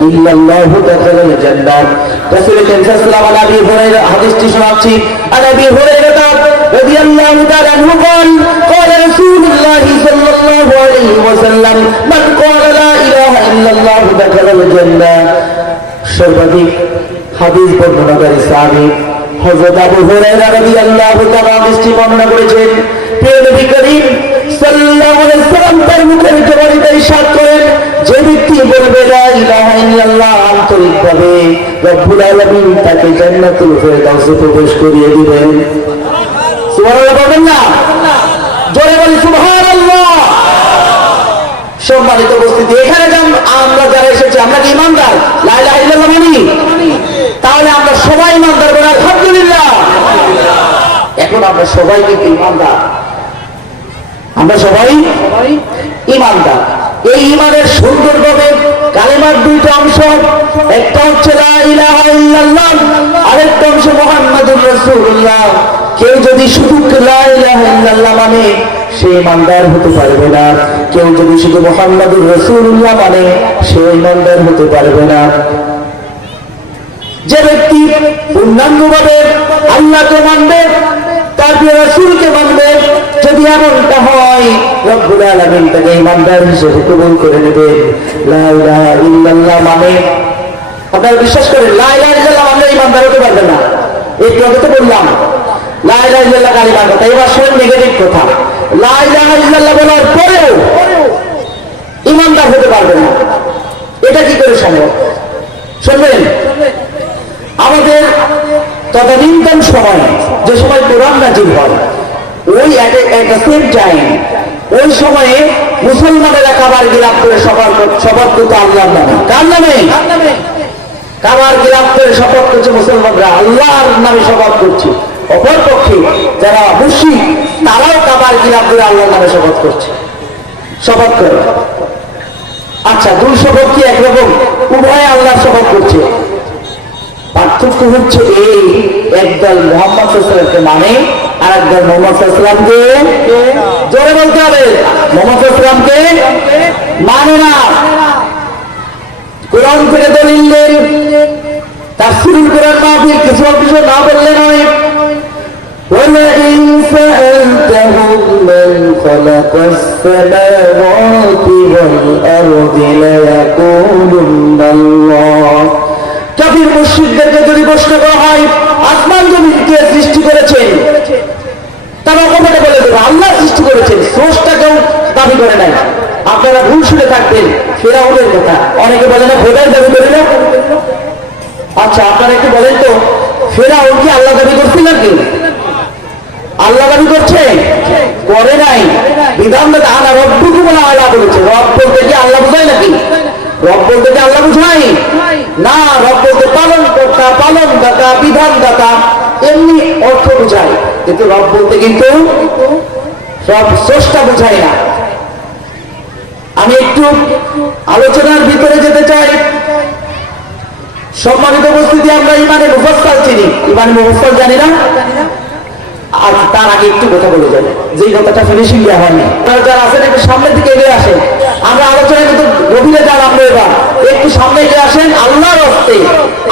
ইল্লাল্লাহু দাখালাল জান্নাহ। রাসূল করিম সাল্লাল্লাহু আলাইহি ওয়াসাল্লাম হাদিসটি শোনাচ্ছি। আন আবি হুরায়রা রাদিয়াল্লাহু তাআলা আনহু قال قال رسول الله صلى الله عليه وسلم من قال لا اله الا الله دخل الجنه। সর্বাধিক হাদিস বর্ণনাকারী সাহাবী হযরত আবু হুরায়রা রাদিয়াল্লাহু তাআলা হাদিসটি বর্ণনা করেছেন। প্রিয় নবী করিম সাল্লাল্লাহু আলাইহি ওয়াসাল্লাম তার মুখের জবানিতে ইরশাদ করেন, যে ব্যক্তি বলবে লা ইলাহা ইল্লাল্লাহ আন্তরিকভাবে, রব্বুল আলামিন তাকে জান্নাতুল ফেরদাউসে প্রবেশ করিয়ে দিবেন। সুবহানাল্লাহ বলবেন না? জোরে বলি সুবহানাল্লাহ। সম্মানিত উপস্থিতি, এখানে আমরা যারা এসেছি আমরা কি ইমানদার? লা ইলাহা ইল্লাল্লাহ মানি? তাহলে আমরা সবাই ইমানদার বলে আলহামদুলিল্লাহ। এখন আমরা সবাই কি ইমানদার? আমরা সবাই ইমানদার। এই ইমানের সুন্দরভাবে কালেমার দুইটা অংশ, একটা হচ্ছে লা ইলাহা ইল্লাল্লাহ, আরেকটা অংশ মুহাম্মাদুর রাসূলুল্লাহ। কেউ যদি শুধু লা ইলাহা ইল্লাল্লাহ মানে সে ইমানদার হতে পারবে না, কেউ যদি শুধু মুহাম্মাদুর রাসূলুল্লাহ মানে সে ইমানদার হতে পারবে না। যে ব্যক্তি পূর্ণাঙ্গভাবে আল্লাহকে মানবে, তারপরে রাসূলকে মানবে, যদি এমনটা হয় রব্বুল আলামিন তাকে ইমানদার হিসেবে কবুল করে নেবেন। লা ইলাহা ইল্লাল্লাহ মানে, আপনারা বিশ্বাস করেন লা ইলাহা ইল্লাল্লাহ মানে ইমানদার হতে পারবে না? একটু আগে তো বললাম লা ইলাহা ইল্লাল্লাহ কালিমার কথা। এবার শুনুন নেগেটিভ কথা, লা ইলাহা ইল্লাল্লাহ বলার পরেও ইমানদার হতে পারবে না। এটা কি করে সম্ভব? শুনবেন, আমাদের তদানীন্তন সময় যে সময় কোরআন নাযিল হয়, ওই এট দ্য সেম টাইম ওই সময়ে মুসলমানেরা কাবার গিলাপ করে শপথ করতে আল্লাহর নামে। কার নামে? কাবার গিলাপ করে শপথ করছে মুসলমানরা, আল্লাহর নামে শপথ করছে। অপর পক্ষে যারা মুশরিক তারাও কাবার গিলাপ করে আল্লাহর নামে শপথ করছে, শপথ করে। আচ্ছা, দুই শপথ কি একরকম? উভয় আল্লাহর শপথ করছে। পার্থক্য হচ্ছে এই, একদল মুহাম্মদ সাল্লাল্লাহু আলাইহি ওয়াসাল্লামকে মানে, আর একদল মুহাম্মদ সাল্লাল্লাহু আলাইহি ওয়াসাল্লামকে, জোরে বলতে হবে, মুহাম্মদ সাল্লাল্লাহু আলাইহি ওয়াসাল্লামকে মানে না। কোরআন থেকে দলিল দেন, তাফসীরুল কোরআন মাহফিল কিছু কিছু না বললে নয়। وَلَئِنْ سَأَلْتَهُمْ مَنْ خَلَقَ السَّمَاوَاتِ وَالْأَرْضِ لَيَقُولُنَّ اللَّهُ। কাফির মুশরিকদেরকে যদি প্রশ্ন করা হয় আসমান জমিন কে সৃষ্টি করেছেন, তারা কথাটা বলে দেবে আল্লাহ সৃষ্টি করেছেন, স্রষ্টা কেউ দাবি করে নাই। আপনারা ভুল শুনে থাকবেন ফিরআউনের কথা। অনেকে বলে না খোদাই দাবি করে না। আচ্ছা, আপনারা একটু বলেন তো, ফিরআউন কি আল্লাহ দাবি করছিল নাকি? আল্লাহ দাবি করছে? করে নাই। বিধান আনা রব্বুকুম আলা বলেছে। রব বলতে কি আল্লাহ বোঝায় নাকি? রব বলতে কি আল্লাহ বোঝায় না। রব বলতে পালন কর্তা, পালন দাতা, বিধান দাতা, এমনি অর্থ বোঝায়, কিন্তু রব বলতে কিন্তু সব স্রষ্টা বোঝায় না। আমি একটু আলোচনার ভিতরে যেতে চাই। সম্মানিত উপস্থিতি, আমরা ইমানে মুফাসসাল চিনি, ইমানে মুফাসসাল জানি না। আর তার আগে একটু কথা বলে যাবে, যে কথাটা ফিনিশিং দেওয়া হয়নি। আপনারা যারা আছেন একটু সামনের দিকে এগিয়ে আসেন। আমরা আলোচনায় কিন্তু গভীরে যান, আমরা এবার একটু সামনে এগিয়ে আসেন। আল্লাহর হস্তে,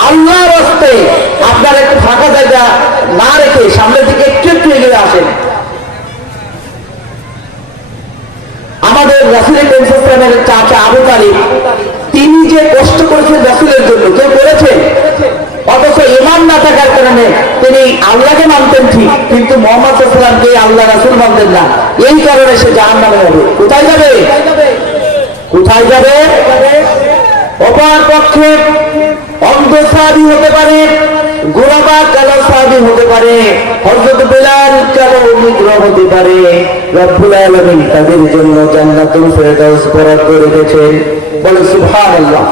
আল্লাহর হস্তে আপনারা একটু ফাঁকা জায়গা না রেখে সামনের দিকে একটু একটু এগিয়ে আসেন। আমাদের রাসূলের সাল্লাল্লাহু চাচা আবু তালিব, তিনি যে কষ্ট করেছেন রাসূলের জন্য, কে করেছেন? অথচ ইমান না থাকার কারণে তিনি আল্লাহকে মানতেন ঠিক, কিন্তু মুহাম্মদ সাল্লাল্লাহু আলাইহি ওয়াসাল্লামকে আল্লাহ রাসূল মানতেন না। এই কারণে সে জাহান্নামে যাবে। কোথায় যাবে? কোথায় যাবে? অপর পক্ষে অন্ধ সাহাবী হতে পারে, গোলাবা কালো সাহাবী হতে পারে, হযরত বিলাল কালো নিগ্রহ হতে পারে। রব্বুল আলামিন তাদের জন্য জান্নাতুল ফেরদাউস বরাদ্দ রেখেছেন। বলে সুবহানাল্লাহ।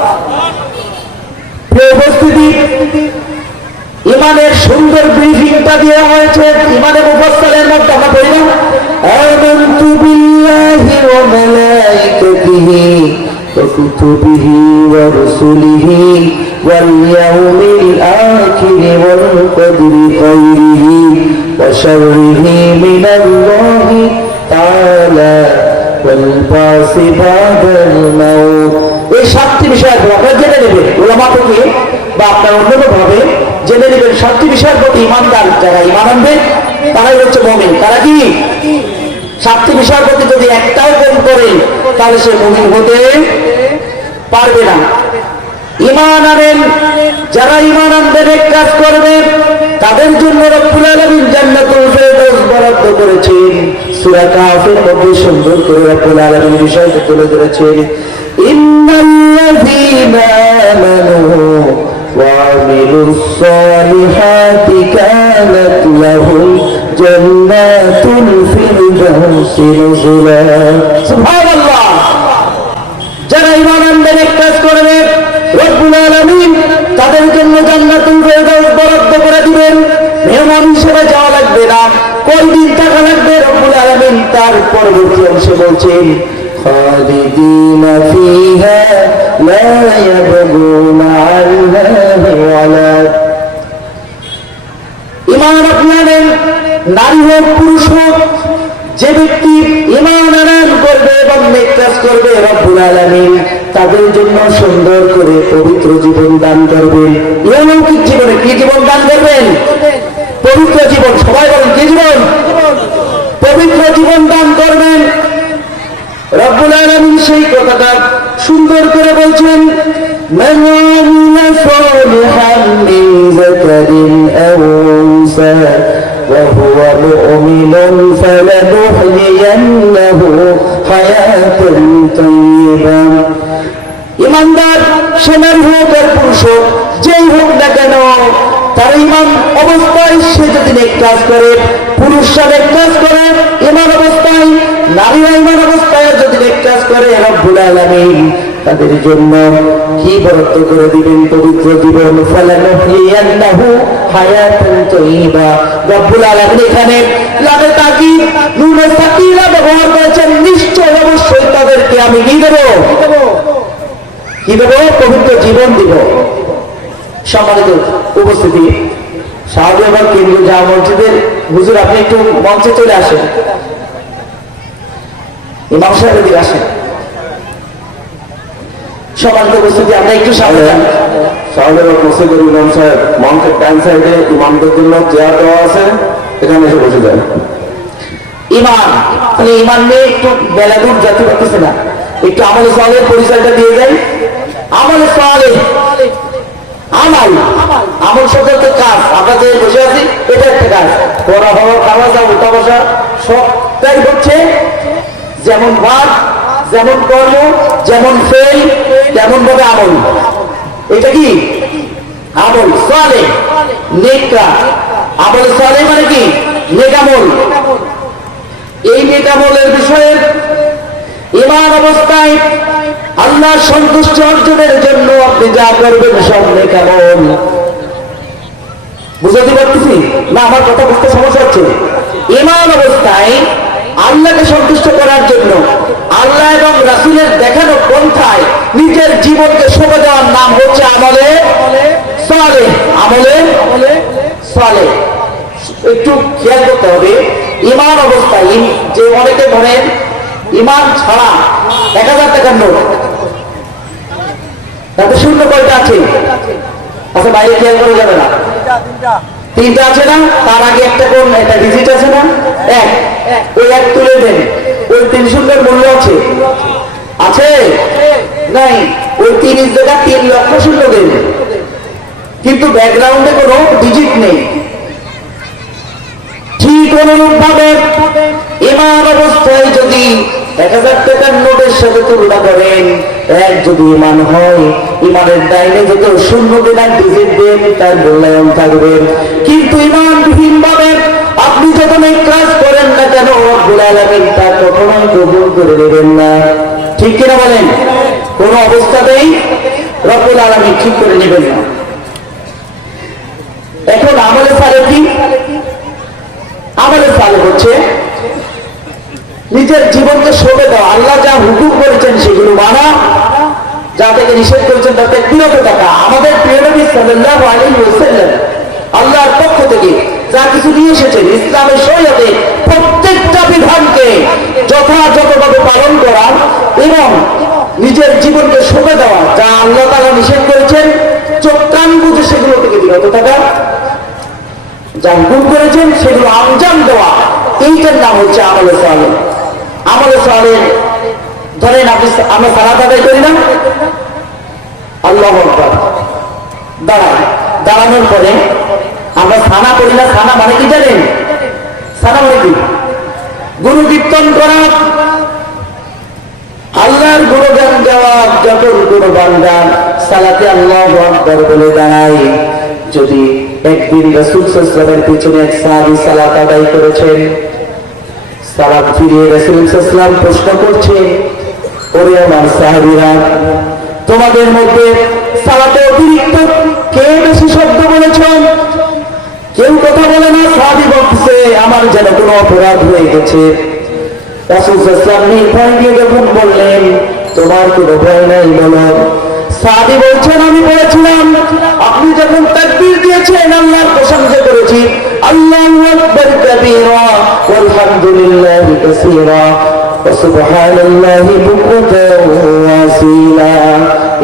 প্রিয় উপস্থিতি, ইমানের সুন্দর ব্রিফিংটা দেওয়া হয়েছে ইমানে মুফাসসালের মধ্যে। আমরা পড়ি না আমানতু وكتبه ورسله واليوم الآخر والقدر خيره وشره من الله تعالى والبعث بعد الموت। এই সাতটি বিষয় আপনারা জেনে নেবেন, উলামা থেকে বা আপনার অন্যান্য ভাবে জেনে নেবেন। সাতটি বিষয়ের প্রতি ইমানদার যারা ইমান আনবে তারাই হচ্ছে মুমিন। তারা কি সাতটি বিষয়ের প্রতি যদি একটাও কম করে তাহলে সে মুমিন হতে পারবে না। ঈমান আনেন, যারা ঈমান আনবে নেক কাজ করবে তাদের জন্য রব্বুল আলামিন জান্নাতুল ফেরদাউস বরাদ্দ করেছেন। সূরা কাফের মধ্যে সুন্দর করে রব্বুল আলামিন বিষয়টা তুলে ধরেছেন, ইন্নাল্লাযীনা আমানু ওয়া আমিলুস সালিহাতি কানাত লাহুম জান্নাতুল ফিরদাউসি নুজুলা। সুবহানাল্লাহ। যারা ঈমান আনবে নেক কাজ করবে রব্বুল আলামিন তাদের জন্য জান্নাতুল ফেরদাউস বরাদ্দ করে দিবেন। মেহমান হিসেবে যাওয়া লাগবে না, কয়দিন টাকা লাগবে রব্বুল আলামিন তার পরবর্তী অংশে বলছেন, খালিদিনা ফিহা লা ইয়াবগুনা আনহা ওয়ালা। ঈমান আপনাদের নারী হোক পুরুষ হোক, যে ব্যক্তি ঈমান আনয়ন করবে এবং নেক কাজ করবে রব্বুল আলামিন তাদের জন্য সুন্দর করে পবিত্র জীবন দান করবেন। ইহলৌকিক জীবনে কি জীবন দান করবেন? পবিত্র জীবন। সবাই বলেন কি জীবন? পবিত্র জীবন দান করবেন। রব্বুল আলামিন সেই কথাটা সুন্দর করে বলছেন, মান আমিলা সালিহান মিন যাকারিন আও উনসা ওয়া হুয়া মুমিনুন ফালানুহইয়ান্নাহু হায়াতান তাইয়্যিবা। ঈমানদার সে নারী হোক আর পুরুষ হোক, যেই হোক না কেন, তার ঈমান অবস্থায় সে যদি নেক কাজ করে, পুরুষরা নেক কাজ করে ঈমান অবস্থায়, নারীরা ঈমান অবস্থায় যদি নেক কাজ করে রব্বুল আলামিন তাদের জন্য কি বরাদ্দ করে দিবেন? পবিত্র জীবন। ফালানুহইয়ান্নাহু হায়াতান তাইয়্যিবা। রব্বুল আলামিন এখানে লামে তাকিদ নুনে সাকিরা ব্যবহার করেছেন। নিশ্চয় অবশ্যই তাদেরকে আমি কি দেব? কি দেব? পবিত্র জীবন দিব। সম্মানিত উপস্থিতি, শাহজাহান কেন্দ্রীয় জামে মসজিদের হুজুর আপনি একটু মঞ্চে চলে আসেন। ইমাম সাহেবের দিকে আসেন। সম্মানিত উপস্থিতি, আমরা একটু সামনে যান। শাহজাহান মসজিদের ইমাম সাহেব মঞ্চের ডান সাইডে ইমামদের জন্য চেয়ার দেওয়া আছে, এখানে এসে বসে যায়। ইমান, তাহলে ইমান নিয়ে একটু বেলা দূর যেতে পারতেছে না, একটু আমলে সালের পরিচয়টা দিয়ে যাই। আমলে সালেহ, আমাল, আমল শব্দ তো কাজ। আমরা যে বসে আছি এটা একটা কাজ। পড়া হওয়া, খাওয়া যাওয়া, উঠা বসা সবটাই হচ্ছে যেমন ভাব, যেমন কর্ম, যেমন ফেল, তেমন ভাবে আমল। এটা কি আমল সালেহ, নেক কাজ। আমল সালেহ মানে কি? নেক আমল। এই নেক আমলের বিষয়ে ঈমান অবস্থায় আল্লাহ সন্তুষ্টি অর্জনের জন্য আপনি যা করবেন সব নেক আমল। বুঝতে পারতেছি না? আমার কথা বুঝতে সমস্যা হচ্ছে? ঈমান অবস্থায় আল্লাহকে সন্তুষ্ট করার জন্য আল্লাহ এবং রাসূলের দেখানো পন্থায় নিজের জীবনকে সঁপে দেওয়ার নাম হচ্ছে আমলে সালেহ। আমলে সালেহ। একটু খেয়াল করতে হবে, ঈমান অবস্থায় যে অনেকে ধরেন ঈমান ছাড়া 1000 টাকার নোট, তাতে শূন্য কয়টা আছে? আচ্ছা বাইরে খেয়াল করে যাবে না, তিনটা আছে না? তার আগে একটা কোন একটা ডিজিট আছে না? এক। ওই এক তুলে দেন, ওই 3 শূন্যের মূল্য আছে? আছে নাই? ওই 30 জায়গা 3 লক্ষ শূন্য দেন, কিন্তু ব্যাকগ্রাউন্ডে কোনো ডিজিট নেই। ঠিক অনুরূপ ভাবে ঈমান অবস্থায় যদি 1000 টাকার নোটের সাথে তুলনা করেন, এক যদি ঈমান হয়, ঈমানের ডাইনে যত শূন্য দেন ডিজিট দেন তার মূল্যায়ন থাকবে। কিন্তু ঈমানবিহীন ভাবে আপনি যত নেক কাজ করেন না কেন রব্বুল আলামিন তা কখনোই কবুল করে নেবেন না। ঠিক কিনা বলেন? কোন অবস্থাতেই রব্বুল আলামিন ঠিক করে নেবেন না। এখন আমলে সালেহ কি? আমলে সালেহ হচ্ছে নিজের জীবনকে সঁপে দেওয়া, আল্লাহ যা হুকুম করেছেন সেগুলো মানা, যা থেকে নিষেধ করেছেন তা থেকে বিরত থাকা। আমাদের প্রিয় নবী সাল্লাল্লাহু আলাইহি ওয়াসাল্লাম আল্লাহর পক্ষ থেকে যা কিছু নিয়ে এসেছেন ইসলামের শরীয়তে প্রত্যেকটা বিধানকে যথাযথভাবে পালন করা এবং নিজের জীবনকে সঁপে দেওয়া, যা আল্লাহ তাআলা নিষেধ করেছেন চোখ কান বুঝে সেগুলো থেকে বিরত থাকা, যা হুকুম করেছেন সেগুলো আঞ্জাম দেওয়া, এইটার নাম হচ্ছে আমলে সালেহ। আমলে সালেহ ধরেন আমরা সালাত আদায় করি না, আল্লাহু আকবার দাঁড়ানোর পরে আমরা সানা করি না। সানা মানে কি জানেন? সানা মানে কি? গুরু কীর্তন করা, আল্লাহর গুণগান গাওয়া। যখন কোন বান্দা সালাতে আল্লাহু আকবার বলে দাঁড়ায়, যদি একদিন রাসূল সাল্লাল্লাহু আলাইহি ওয়াসাল্লামের পিছনে এক সাহাবী সালাত আদায় করেছেন, সালাত ফিরিয়ে রাসূল সাল্লাল্লাহু আলাইহি ওয়াসাল্লাম প্রশ্ন করছেন, ওরে আমার সাহাবীরা, তোমাদের মধ্যে সালাতে অতিরিক্ত কে বেশি শব্দ বলেছেন? কেউ কথা বলে না। সাহাবী বলছে, আমার যেন কোনো অপরাধ হয়ে গেছে। রাসূল সাল্লাল্লাহু আলাইহি ওয়াসাল্লাম নির্ভয় দিয়ে যখন বললেন, তোমার কোনো ভয় নাই বলো। সাহাবী বলছেন, আমি বলেছিলাম আপনি যখন তাকবীর দিয়েছেন আল্লাহর প্রশংসা করেছি, আল্লাহু আকবার কাবীরা ওয়ালহামদুলিল্লাহি কাসীরা ওয়া সুবহানাল্লাহি বুকরাতাও ওয়া আসীলা,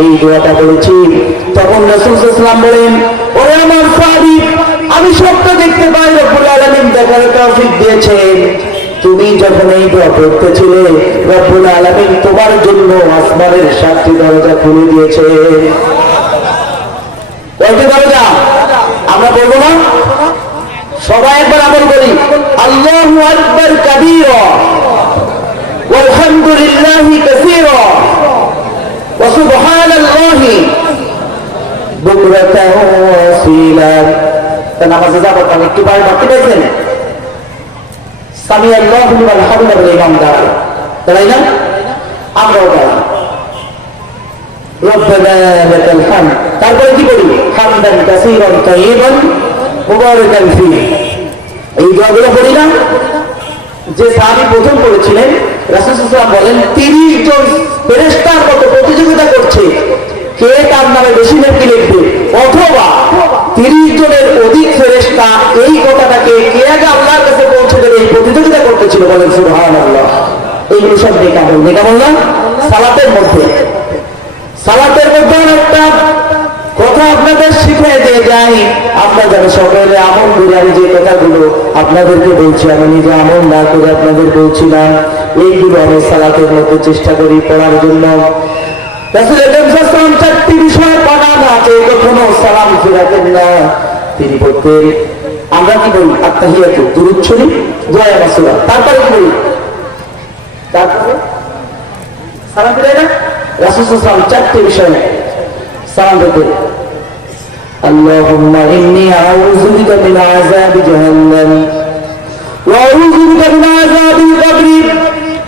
এই দোয়াটা বলেছি। তখন রাসূল সাল্লাল্লাহু আলাইহি ওয়াসাল্লাম বলেন, ওরে আমার সাহাবী, আমি সবটা দেখতে পাই, রব্বুল আলামিন দেখার তৌফিক দিয়েছেন। তুমি যখন এই দোয়া পড়তেছিলে, রব্বুল আলামিন তোমার জন্য আসমানের 7টি দরজা খুলে দিয়েছে। কয়টি দরজা? আমরা বলবো না? সবাই একবার আমল করি। আল্লাহু আকবার কাবীরা ওয়ালহামদুলিল্লাহি কাসীরা ওয়া সুবহানাল্লাহি বুকরাতাও ওয়া আসীলা। তা নামাজে যাবার আগে একটু বাইরে বাকি পেয়েছেন? সামি আল্লাহু লিমান হামিদা বলে ইমাম দাঁড়ায়, তাই না? আমরাও দাঁড়াই, রব্বানা লাকাল হামদ। তারপরে কি বলি? হামদান কাসীরান তাইয়িবান মুবারাকান ফীহি। এই দোয়াগুলো বলি না? যে সাহাবী প্রথম পড়েছিলেন, রাসূল সাল্লাল্লাহু আলাইহি ওয়াসাল্লাম বলেন 30 জন ফেরেশতার মতো প্রতিযোগিতা করছে কে কার নামে বেশি নেকি লিখবে, অথবা 30 জনের অধিক ফেরেশতা এই কথাটাকে কে আগে আল্লাহর কাছে পৌঁছে দেবে, এই প্রতিযোগিতা করতেছিল। বলেন সুবহানাল্লাহ। এইগুলো সব নেকামল। নেকামল না? সালাতের মধ্যে একটা কথা আপনাদের শিখিয়ে দিয়ে যাই, আমরা যারা সকলে আমল করি। আমি যে কথাগুলো আপনাদেরকে বলছি, আমি নিজে আমল না করে আপনাদের বলছি না, এইগুলো আমি সালাতের মধ্যে চেষ্টা করি পড়ার জন্য। রাসূল আকরাম সাল্লাল্লাহু আলাইহি ওয়াসাল্লাম 4টি বিষয় পড়ান আছে, কখনো সালাম ফিরাতেন না। তিনি বলতেন, আমরা কি বলি? আত্তাহিয়াতু, দুরূদ শরীফ, দোয়া মাসুরা। তারপরে কি বলি? তারপরে সালাম ফিরাই না? রাসূল সাল্লাল্লাহু আলাইহি ওয়াসাল্লাম 4টি বিষয় সালাম দিতেন। আল্লাহুম্মা ইন্নী আউযু বিকা মিন আযাবি জাহান্নাম ওয়া আউযু বিকা মিন আযাবিল কবরি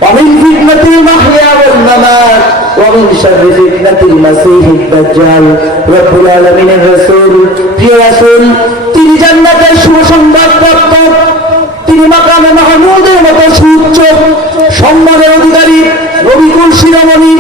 ওয়া মিন ফিতনাতিল মাহইয়া ওয়াল মামাত ওয়া মিন শাররি ফিতনাতিল মাসীহিদ দাজ্জাল। রব্বুল আলামিনের রাসূল, প্রিয় রাসূল, তিনি জান্নাতের শুভ সংবাদ প্রাপ্ত, তিনি মাকামে মাহমুদের মতো সুউচ্চ সম্মানের অধিকারী, নবীকুল শিরোমণি।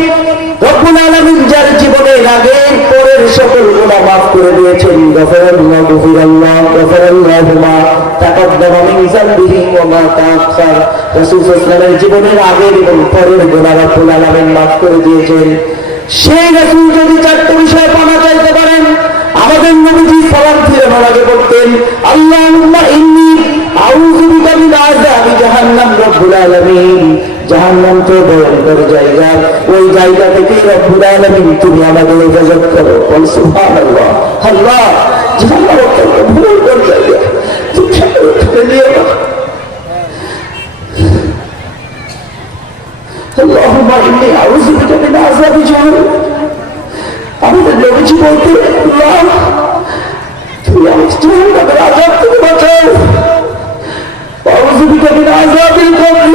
রব্বুল আলামিন যার জীবনের আগে পরের সকল গুনাহ মাফ করে দিয়েছেন। গফরাল্লাহু মা তাকদ্দামা মিন যামবিহি ওয়া মা তাআখার। রাসূল সাল্লাল্লাহু আলাইহি ওয়াসাল্লামের জীবনের আগের এবং পরের গুনাহ রব্বুল আলামিন মাফ করে দিয়েছেন। সেই রাসূল যদি 4টি বিষয় পানা চাইতে পারেন, আমাদের নবীজি সালাম ফিরানোর আগে বলতেন, আল্লাহুম্মা ইন্নী আউযু বিকা মিন আযাবি জাহান্নাম। রব্বুল আলামিন, জাহান্নাম তো ভয়ঙ্কর জায়গা, ওই জায়গা থেকে রব্বুল আলামিন তুমি আমাদের হেফাজত করো। বল সুবহানাল্লাহ। আল্লাহ, জাহান্নাম তো ভয়ঙ্কর জায়গা, তুমি আমাদের নিয়ে নাও। আল্লাহুম্মা ইন্নী আউযু বিকা মিন আযাবি জাহান্নাম। আমাদের নবীজি বলতেন, আল্লাহ তুমি আমাকে জাহান্নামের আযাব থেকে বাঁচাও। আউযু বিকা মিন আযাবিল কবর।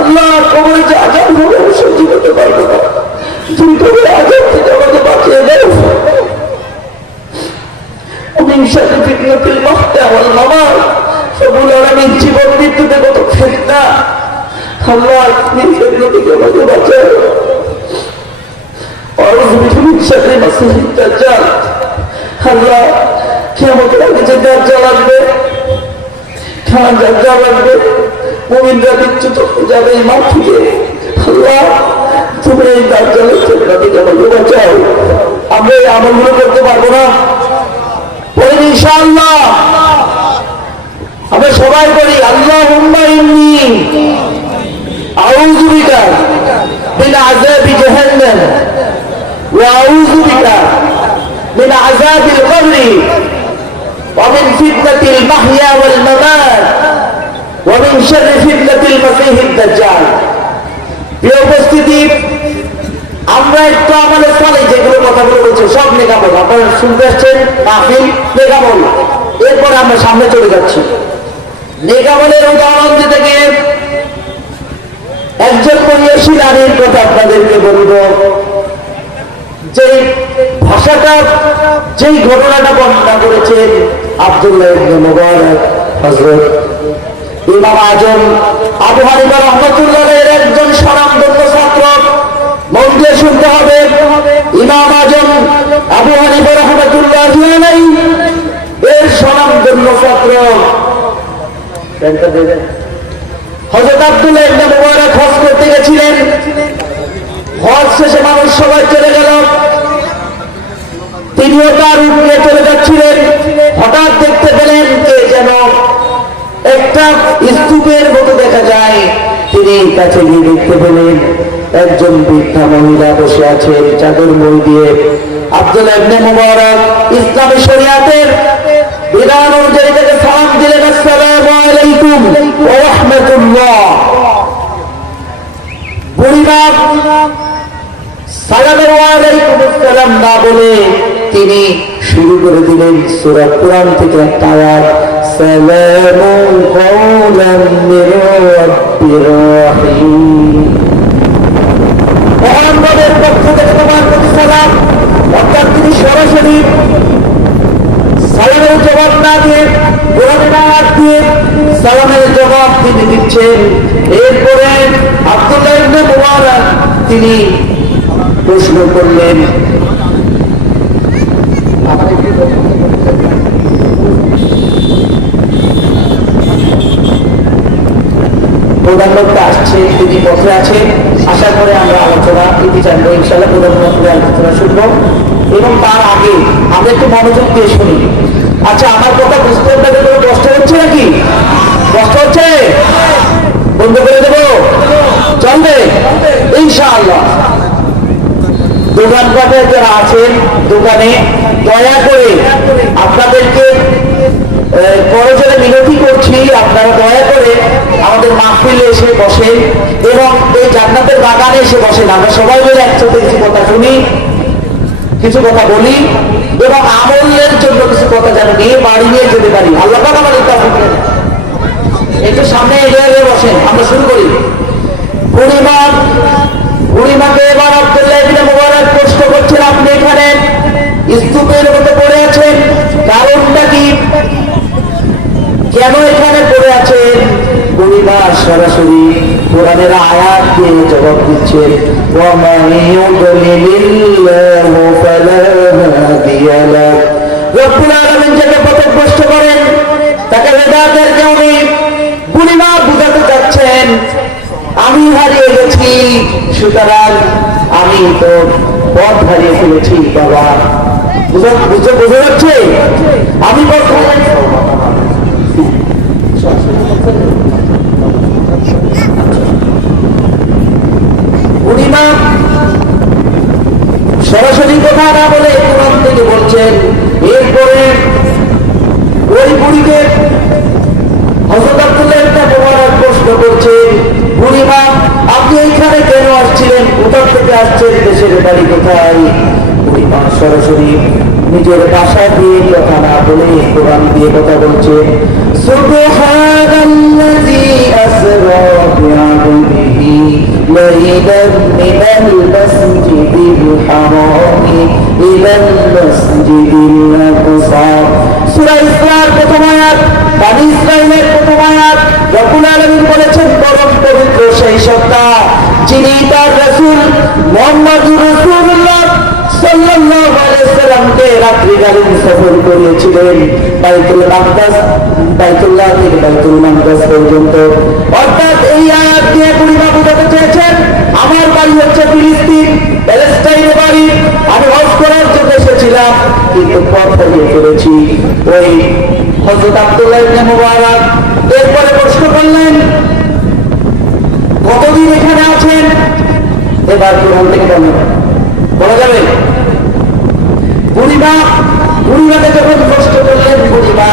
আল্লাহ, কবরে যে আযাব হবে আমি সহ্য করতে পারবো না, তুমি কবরে আযাব থেকে আমাকে বাঁচিয়ে দাও। মিন শাররি ফিতনাতিল মাহইয়া ওয়াল মামাত। রব্বুল আলামিন জীবন মৃত্যুতে কত ফিতনা, আল্লাহ তুমি ফিতনা থেকে আমাকে বাঁচাও। আউযু বিকা মিন শাররি মাসিহিদ দাজ্জাল। আল্লাহ কিয়ামতের আগে যে দাজ্জাল আসবে, দাজ্জাল আসবে, মুমিনরা বিচ্যুত হয়ে যাবে ঈমান থেকে। আল্লাহ তুমি এই দাজ্জালের ফিতনা থেকে আমাকে বাঁচাও। আমরা এই আমলগুলো করতে পারবো না, বলেন ইনশাআল্লাহ। আমরা সবাই বলি আল্লাহুম্মা ইন্নী আউযু বিকা মিন আযাবি জাহান্নাম ওয়া আউযু বিকা মিন আযাবিল কবরি ওয়া মিন ফিতনাতিল মাহইয়া ওয়াল মামাত ওয়া মিন শাররি ফিতনাতিল মাসীহিদ দাজ্জাল। প্রিয় উপস্থিতি, আমরা একটু আমাদের ফলে যেগুলো কথাগুলো বলছি সব নেকামল, আপনারা শুনতে আসছেন মাহফিল নেকামল। এরপরে আমরা সামনে চলে যাচ্ছি। নেকামলের উদাহরণ দিতে গিয়ে একজন মহিষী নারীর কথা আপনাদেরকে বলব, যে ভাষাটা, যেই ঘটনাটা বর্ণনা করেছেন আব্দুল্লাহ ইবনে মুবারক হযরত ইমাম আজম আবু হানিফা রাহমাতুল্লাহ এর একজন স্বনামধন্য ছাত্র। মন দিয়ে শুনতে হবে, ইমাম আজম আবু হানিফা রাহমাতুল্লাহ আলাইহি এর স্বনামধন্য ছাত্র হযরত আব্দুল্লাহ ইবনে মুবারক হজ করতে গেছিলেন। হজ শেষে মানুষ সবাই চলে গেল, তিনিও তার উট নিয়ে চলে যাচ্ছিলেন। হঠাৎ দেখতে পেলেন কে যেন একটা স্তূপের মতো দেখা যায়। তিনি কাছে গিয়ে দেখতে পেলেন একজন বৃদ্ধা মহিলা বসে আছেন চাদর মুড়ি দিয়ে। আব্দুল্লাহ ইবনে মুবারক ইসলামী শরিয়াতের বিধান অনুযায়ী তাকে সালাম দিলেন, আসসালামু আলাইকুম ওয়া রাহমাতুল্লাহ। বুড়িমা সালামের ওয়া আলাইকুম আসসালাম না বলে তিনি শুরু করে দিলেন সূরা কুরআন থেকে একটা আয়াত, সালামুন কাওলাম মির রাব্বির রাহিম। মহান রবের পক্ষ থেকে তোমার প্রতি সালাম। অর্থাৎ তিনি সরাসরি সালামের জবাব না দিয়ে, কোরআনের আয়াত দিয়ে সালামের জবাব তিনি দিচ্ছেন। এরপরে আব্দুল্লাহ ইবনে মুবারক তিনি প্রশ্ন করলেন, প্রধানমন্ত্রী আসছে, তিনি পথে আছেন, আশা করে আমরা আলোচনা দিতে জানবো ইনশাআল্লাহ। প্রধানমন্ত্রী আলোচনা শুনবো এবং তার আগে আমরা একটু মনোযোগ দিয়ে শুনি। আচ্ছা, আমার কথা বুঝতে আপনাদের কোনো কষ্ট হচ্ছে নাকি? কষ্ট হচ্ছে? বন্ধ করে দেবো? চলবে ইনশাআল্লাহ। দোকানপাটে যারা আছেন, দোকানে দয়া করে আপনাদেরকে করজোরে মিনতি করছি, আপনারা দয়া করে আমাদের মাহফিলে এসে বসেন এবং এই জান্নাতের বাগানে এসে বসেন। আমরা সবাই মিলে একসাথে কিছু কথা শুনি, কিছু কথা বলি এবং আমলের জন্য কিছু কথা যেন নিয়ে বাড়ি নিয়ে যেতে পারি। আল্লাহ পাক আমাদের তৌফিক দেন। একটু সামনে এগিয়ে বসেন, আমরা শুরু করি। বুড়িমাকে এবার আব্দুল্লাহ ইবনে মুবারক প্রশ্ন করছেন, আপনি এখানে স্তূপের মতো পড়ে আছেন, কারণটা কি? কেন এখানে পড়ে আছেন? বুড়িমা সরাসরি কোরআনের আয়াত দিয়ে জবাব দিচ্ছেন, ওয়া মান ইউদ্লিলিল্লাহু ফালা হাদিয়া লাহু। রব্বুল আলামিন যাকে পথভ্রষ্ট করেন তাকে হেদায়েতের কেউ নেই। বুড়িমা বুঝাতে যাচ্ছেন, আমি হারিয়ে গেছি, সুতরাং আমি তো পথ হারিয়ে ফেলেছি বাবা। বুঝতে যাচ্ছে? আমি পথ বুড়িমা সরাসরি কথা না বলে কোরআন থেকে বলছেন। এরপরে ওই বুড়িকে হযরত আব্দুল্লাহ ইবনে মুবারক প্রশ্ন করছেন, বুড়িমা আপনি এইখানে কেন আসছিলেন? কোথা থেকে আসছেন? দেশের বাড়ি কোথায়? বুড়িমা সরাসরি নিজের ভাষা দিয়ে কথা না বলে কোরআন দিয়ে কথা বলছেন। সুবহানাল্লাযী আসরা বিআবদিহি লাইলান মিনাল মাসজিদিল হারামি ইলাল মাসজিদিল আকসা। সূরা ইসরার প্রথম আয়াত, বনী ইসরাঈলের প্রথম আয়াত। রব্বুল আলামিন বলেছেন, পরম পবিত্র সেই সত্তা যিনি তার রাসূল মুহাম্মদুর রাসূলুল্লাহ সাল্লাল্লাহু আলাইহি সাল্লামকে রাত্রিকালীন সফর করিয়েছিলেন বাইতুল্লাহ থেকে বাইতুল মাকদাস পর্যন্ত। অর্থাৎ এই আয়াত দিয়ে বুড়িমা বোঝাতে চেয়েছেন আমার বাড়ি হচ্ছে ফিলিস্তিন, প্যালেস্টাইনে বাড়ি। আমি হজ করার জন্য এসেছিলাম, কিন্তু পথ হারিয়ে ফেলেছি। ওই হযরত আব্দুল্লাহ ইবনে মুবারক এরপরে প্রশ্ন করলেন, কতদিন এখানে আছেন? এবার কোরআন থেকে বলা যাবে। বুড়িমাকে যখন কষ্ট করলেন, বুড়িমা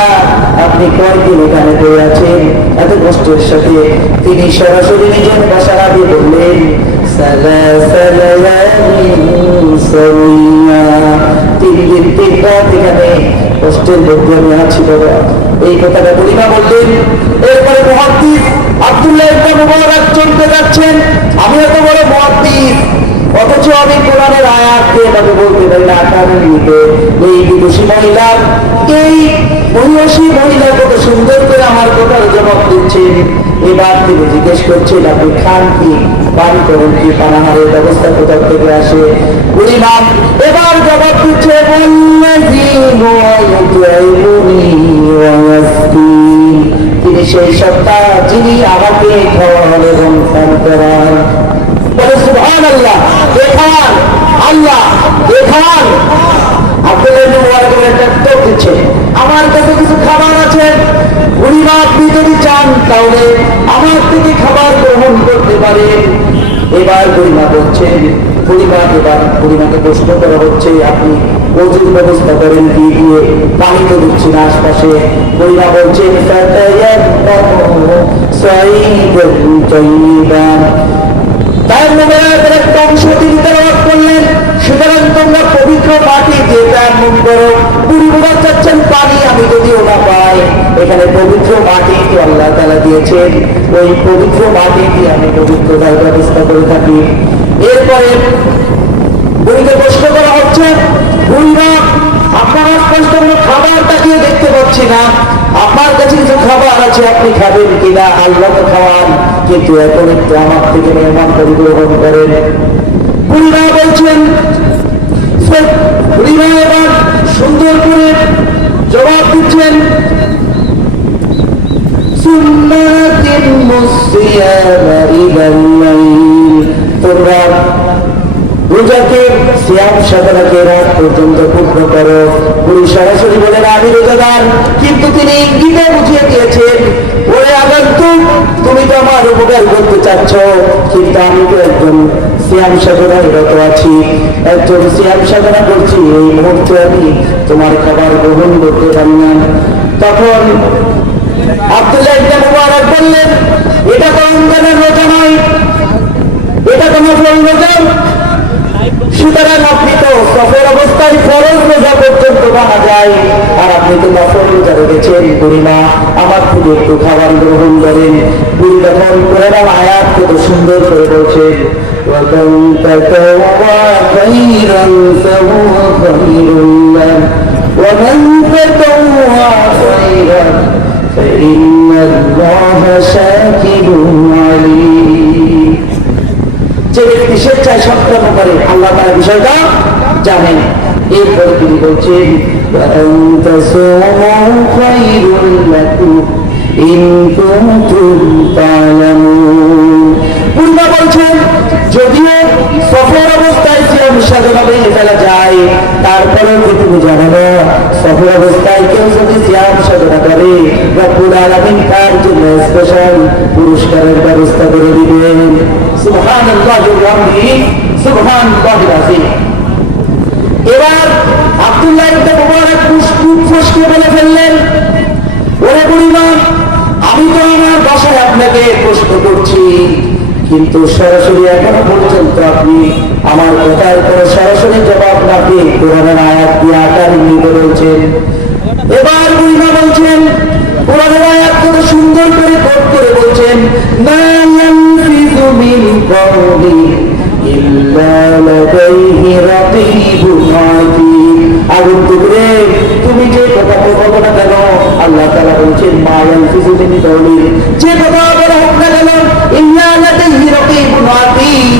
আপনি কয়েকদিন এখানে পড়ে আছেন এত কষ্টের সাথে, তিনি সরাসরি নিজের ভাষা দিয়ে বললেন 3 দিন 3 রাত এখানে কষ্টের মধ্যে আমি আছি বাবা, এই কথাটা বুড়িমা বললেন। এরপরে মুহাদ্দিস আব্দুল্লাহ ইবনে মুবারক চলতে যাচ্ছেন, আমি এত বড় মুহাদ্দিস অথচ আমি কোরআনের আয়াত দিয়ে তাকে বলতে পারি না। কারণ এই বিদেশি মহিলা, এই মহিষী মহিলা কত সুন্দর করে আমার কথার জবাব দিচ্ছেন। এবার তিনি জিজ্ঞেস করছেন আপনি খান কি, পান করেন কি, পানাহারের ব্যবস্থা কোথা থেকে আসে? বুড়িমা এবার জবাব দিচ্ছে তিনি সেই সত্তা যিনি আমাকে খাওয়ান এবং পান করান। সুবহানাল্লাহ, দেখান আল্লাহ, দেখান। আব্দুল্লাহ ইবনে মুবারক একটা উত্তর দিচ্ছে, আমার কাছে কিছু খাবার আছে, বুড়িমা আপনি যদি চান তাহলে আমার থেকে খাবার গ্রহণ করতে পারেন। এবার বুড়িমা বলছেন, বুড়িমাকে প্রশ্ন করা হচ্ছে আপনি ওজুর ব্যবস্থা করেন কি দিয়ে? পানি তো দিচ্ছি না আশপাশে। বুড়িমা বলছেন তার মোবাইলের একটা অংশ তিনি তেলাওয়াত করলেন, সুতরাং তোমরা পবিত্র মাটি দিয়ে তায়াম্মুম করো। বুড়ি বোঝা চাচ্ছেন পানি আমি যদিও না পাই, এখানে পবিত্র মাটি আল্লাহ তাআলা দিয়েছেন, ওই পবিত্র মাটি দিয়ে আমি পবিত্রতার ব্যবস্থা করে থাকি। এরপরে বুড়িকে প্রশ্ন করা হচ্ছে, বুড়িমা আপনার স্পষ্ট কোনো খাবার তাকিয়ে দেখতে পাচ্ছি না, আপনার কাছে কিছু খাবার আছে আপনি খাবেন কিনা? আল্লাহ তো খাওয়ান, কিন্তু এখন একটু আমার থেকে মেহমান পরিগ্রহণ করেন। বুড়িমা বলছেন, বুড়িমা এবার সুন্দর করে জবাব দিচ্ছেন তোমরা রোজাকে সিয়াম সাধনাকে রাত পর্যন্ত পূর্ণ করো। বুড়ি সরাসরি বলেন আমি রোজাদার, কিন্তু তিনি ইঙ্গিতে বুঝিয়ে দিয়েছেন ওরে আগন্তুক তুমি তো আমার উপকার করতে চাচ্ছ, কিন্তু আমি তো একজন সিয়াম সাধনায় রত আছি, একজন সিয়াম সাধনা করছি, এই মুহূর্তে আমি তোমার খাবার গ্রহণ করতে পারি না। তখন আব্দুল্লাহ ইবনে মুবারক বললেন এটা তো রমজানের রোজা নয়, এটা তো নফল রোজা, সুতরাং আপনি তো সফর অবস্থায় ফরজ রোজা পর্যন্ত মানা যায়, আর আপনি তো নফল রোজা রেখেছেন। বুড়িমা আমার থেকে একটু খাবার গ্রহণ করেন। বুড়ি তখন কোরআন আয়াত কত সুন্দর করে বলছেন যে ব্যক্তি স্বেচ্ছায় সৎকর্ম করে আল্লাহ তার বিষয়টা জানেন। এরপরে তিনি বলছেন পূর্ণা বলছেন যদিও সফর অবস্থায় সিয়াম সাধনা ভেঙে ফেলা যায়, তারপরেও কি তুমি জানো না সফর অবস্থায় কেউ যদি সিয়াম সাধনা করে রব্বুল আলামিন তার জন্য স্পেশাল পুরস্কারের ব্যবস্থা করে দিবেন। সুবহানাল্লাহি ওয়া বিহামদিহি সুবহানাল্লাহিল আযীম। এবার আব্দুল্লাহ ইবনে মুবারক খুব ফসকে বলে ফেললেন, ওরে বুড়িমা আমি তো আমার বাসায় আপনাকে প্রশ্ন করছি, কিন্তু সরাসরি এখনো পর্যন্ত আপনি আমার কথার কোনো সরাসরি জবাব না দিয়ে কোরআনের আয়াত দিয়ে আকার ইঙ্গিতে বলছেন। এবার বুড়িমা বলছেন কোরআনের আয়াত কত সুন্দর করে কোট করে বলছেন মা ইয়ানফিযু মিন কওলি ইল্লা লাদাইহি রাকীবুন আতীদ। আগন্তুক রে তুমি যে কথা বলো না কেন, আল্লাহ তাআলা বলছেন মা ইয়ানফিযু মিন কওলি, যে কথা বলা হোক না কেন ইল্লা লাদাইহি রাকীবুন আতীদ,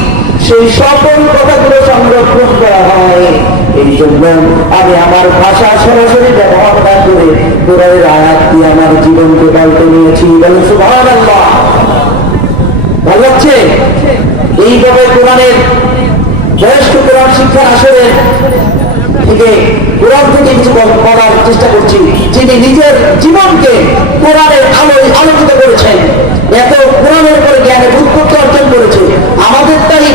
সেই সকল কথাগুলো সংরক্ষণ করা হয়। এই জন্য আমি আমার ভাষা সরাসরি ব্যবহার না করে কোরআনের আয়াত দিয়ে আমার জীবনকে পাল্টে নিয়েছি। বলেন সুবহানাল্লাহ। ভালো লাগছে? এইভাবে কোরআনের বয়স্ক কোরআন শিক্ষার আসরে থেকে কোরআন থেকে কিছু বলার চেষ্টা করছি, যিনি নিজের জীবনকে কোরআনের আলোয় আলোকিত করেছেন, এত কোরআনের উপরে জ্ঞানের উৎপত্তি অর্জন করেছে। আমাদের তাই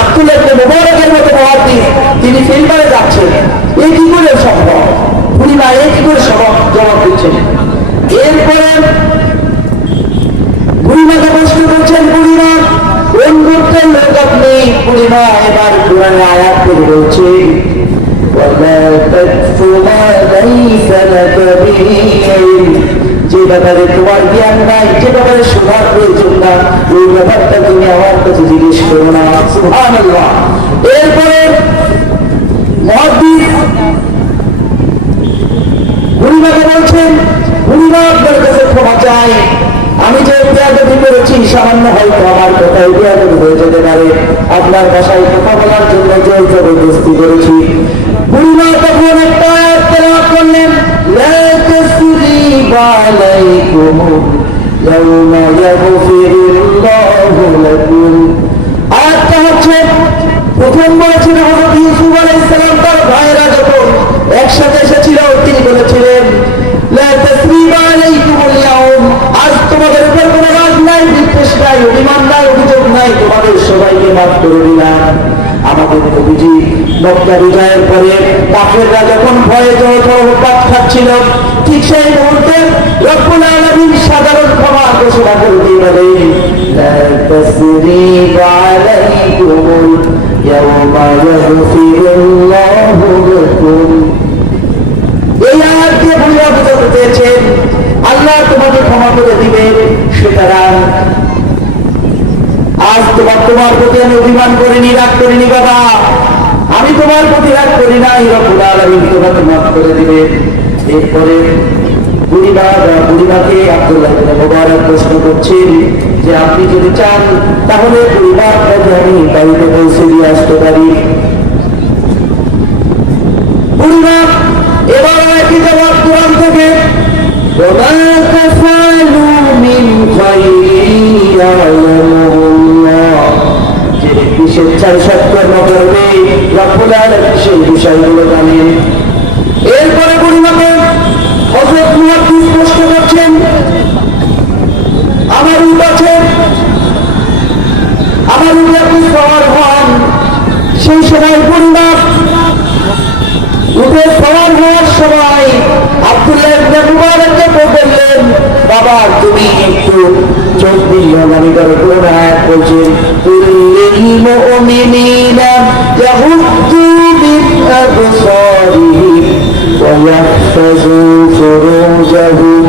আব্দুল ইবনে মুবারকের মতো মুহাদ্দিস, তিনি ফিল্ডারে যাচ্ছেন, এ কি করে সম্ভব? বুড়িমা এ কি করে জবাব দিচ্ছেন? এরপরে বুড়িমাকে প্রশ্ন করছেন, বুড়িমা কোন গোত্রের লোক আপনি? বুড়িমা এবার কোরআনে আয়াত করে বলছে, যে ব্যাপারে তোমার জ্ঞান নাই, যে ব্যাপারে শোনার প্রয়োজন না, ওই ব্যাপারটা তুমি আমার কাছে জিজ্ঞেস করো না। সুবহানাল্লাহ। এরপরে মুহাদ্দিস বুড়িমাকে বলছেন, বুড়িমা আপনার কাছে ক্ষমা চাই, আমি যে বেয়াদবি করেছি সামান্য হয়তো আমার কথায় বেয়াদবি হয়ে যেতে পারে, আপনার ভাষায় কথা বলার জন্য জোর জবরদস্তি করেছি। বুড়িমা তখন একটা আয়াত তেলাওয়াত করলেন, লা তাসরিবা আলাইকুম ইয়াওমা ইয়াগফিরুল্লাহু লাকুম। আয়াতটা হচ্ছে, প্রথম বলেছিলেন হযরত ইউসুফ আলাইহিস সালাম তার ভাইরা যখন একসাথে এসেছিল, তিনি বলেছিলেন লা তাসরিবা আলাইকুমুল ইয়াওম, আজ তোমাদের উপর কোনো রাগ নাই, বিদ্বেষ নাই, অভিমান নাই, অভিযোগ নাই, তোমাদের সবাইকে মাফ করে দিলাম। আমাদের নবীজি মক্কা বিজয়ের পরে কাফেররা যখন ভয়ে জড় খাচ্ছিল, ঠিক সেই মুহূর্তে রব্বুল আলামিন সাধারণ ক্ষমা ঘোষণা করে দিয়ে বলেন, লা তাসরিবা আলাইকুমুল ইয়াওমা ইয়াগফিরুল্লাহু লাকুম। এই আয়াত দিয়ে বুঝিয়ে বোঝাতে চেয়েছেন আল্লাহ তোমাকে ক্ষমা করে দিবেন, সুতরাং আজ তোমার প্রতি আমি অভিমান করিনি, রাগ করিনি বাবা, আমি তোমার প্রতি রাগ করি নাই, রব্বুল আলামিন তোমাকে মাফ করে দিবেন। এরপরে বুড়িমাকে আব্দুল্লাহ ইবনে মুবারক প্রশ্ন করছেন যে আপনি যদি চান তাহলে বুড়িমাকে আমি বাড়িতে পৌঁছে দিয়ে আসতে পারি। বুড়িমা এবার একই জবাব কোরআন থেকে, ওমা তাফআলু মিন খাইরিন ইয়ালামুল্লাহ, যে স্বেচ্ছায় সৎকর্ম করবে রব্বুল আলামিন সেই বিষয়গুলো জানেন। এরপরে বুড়িমাকে হযরত মুহাদ্দিস প্রশ্ন করছেন, আমার উট আছে, আমার উটে আপনি সওয়ার হন। সেই সময় বুড়িমা উঠে সওয়ার হওয়ার সময় আব্দুল্লাহ ইবনে মুবারককে বললেন, বাবা তুমি একটু চোখ দিয়ে আমি করো। কোন আয়াত বলছেন, কুল্লিল মুমিনিনা ইয়াগুদ্দু মিন আবসারিহিম ওয়া ইয়াহফাযু ফুরুজাহুম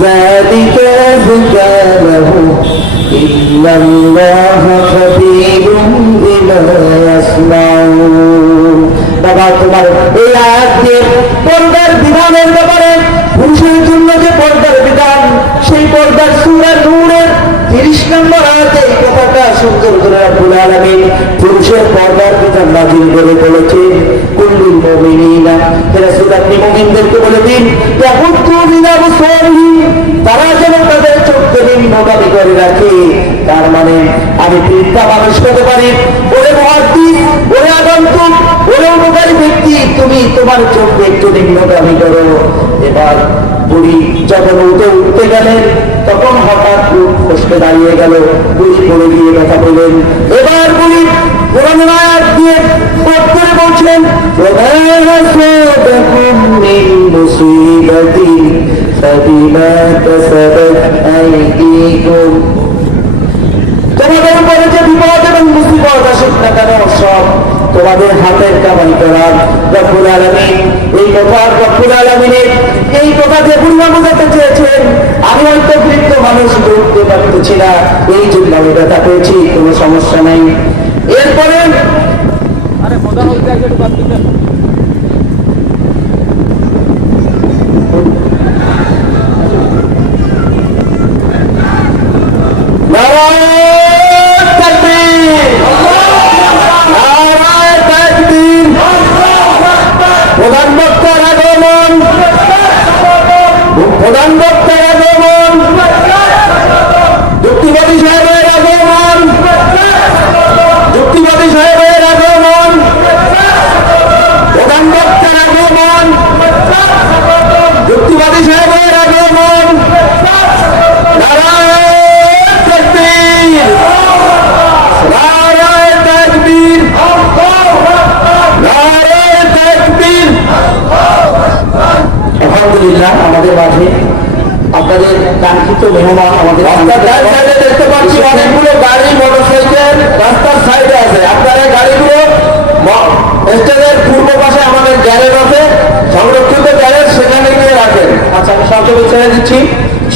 যালিকা আযকা লাহুম ইন্নাল্লাহা খাবীরুম বিমা ইয়াসনাউন। বাবা তোমার এই আয়াত দিয়ে পর্দার বিধানের ব্যাপারে, পুরুষের জন্য যে পর্দার বিধান, সেই পর্দার সূরা নূরের 30 নম্বর আয়াতে এই কথাটা সুন্দর করে রব্বুল আলামিন পুরুষের পর্দার বিধান নাযিল করে বলেছেন, কুল্লিল মুমিনিনা, রাসূল আপনি মুমিনদেরকে বলে দিন, ইয়াগুদ্দু মিন আবসারিহিম, তারা যেন তাদের চোখকে নিম্নগামী করে রাখে। তার মানে আমি বৃদ্ধা মানুষ হতে পারি, ওরে মুহাদ্দিস, ওরে আগন্তুক, ওরে উপকারী ব্যক্তি, তুমি তোমার চোখকে একটু নিম্নগামী করো। এবার বুড়ি যখন উঠতে গেলেন তখন হঠাৎ উঠ ফসকে দাঁড়িয়ে গেল, বুড়ি পড়ে গিয়ে কথা বললেন। এবার বুড়ি কোরআনের আয়াত দিয়ে পাঠ করে বলছেন, ওমা আসাবাকুম মিন মুসিবাতিন ফাবিমা কাসাবাত আইদিকুম, তোমাদের উপরে যে বিপদ এবং মুসিবত আসুক না কেন সব তোমাদের হাতের কামাই করার। রব্বুল আলামিন এই কথা, রব্বুল আলামিনের এই কথা যে বুড়িমা বোঝাতে চেয়েছেন, আমি হয়তো বৃদ্ধ মানুষ বলতে পারতেছি না, এই জন্য আমি ব্যথা পেয়েছি, কোনো সমস্যা নেই। এরপরে নারায়ণ তাকবীর, সভাপতি সাহেবের আগমন। নারায়ে তাকবীর, নারায়ে তাকবীর, নারায়ে তাকবীর। আলহামদুলিল্লাহ, আমাদের মাঝে আপনাদের কাঙ্ক্ষিত মেহমান আমাদের রাস্তার সাইডে দেখতে পাচ্ছি অনেকগুলো গাড়ি মোটরসাইকেল রাস্তার সাইডে আছে। আপনারা গাড়িগুলো স্টেজের পূর্ব পাশে আমাদের গ্যারেজ আছে, সংরক্ষিত গ্যারেজ, সেখানে গিয়ে রাখেন। আচ্ছা, আমি সবচেয়ে ছেড়ে দিচ্ছি।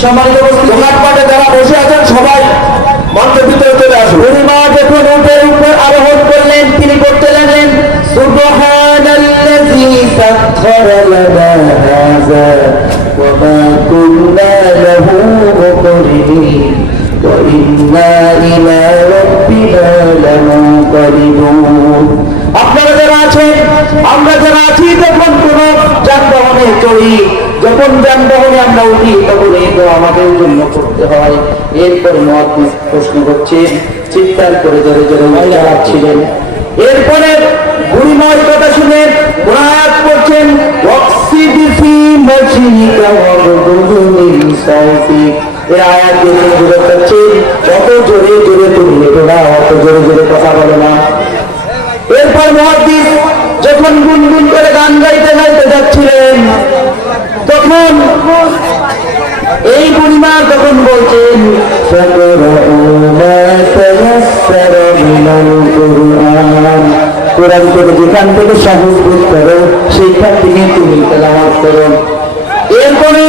সম্মানিত দোকানপাটে যারা বসে আছেন সবাই মঞ্চের ভিতরে চলে আসুন। পূর্ণিমা যখন উটের উপর আরোহণ করলেন, তিনি করতে লাগলেন সুবহানাল্লাযী সাখখারা লানা হাযা ওয়া মা কুন্না লাহু মুকরিনিন ওয়া ইন্না ইলা রাব্বিনা লামুনকালিবুন। আপনারা যারা আছেন, আমরা যারা আছি, যখন কোন যানবাহনে চড়ি, যখন যানবাহনে আমরা উঠি, তখন এই দোয়া আমাদের জন্য করতে হয়। এরপর মুয়াজ্জিন প্রশ্ন করছে, চিৎকার করে জোরে জোরে যাচ্ছিলেন। এরপরে বুড়িমার কথা শুনে মুরাদ করছেন ওয়াকসিদি ফি মাশরিকা ওয়া গুদুমিন সাউফিক। এই আয়াত দিয়ে বুঝতে পারছি যত জোরে জোরে তুমি লেখো না, অত জোরে জোরে কথা বলো না। এরপর মুহাদ্দিস যখন গুনগুন করে গান গাইতে গাইতে যাচ্ছিলেন, তখন এই বুড়িমা তখন বলছেন কোরআন থেকে যেখান থেকে সহজ বোধ করো সেইখান থেকে তুমি তেলাওয়াত করো। এরপরে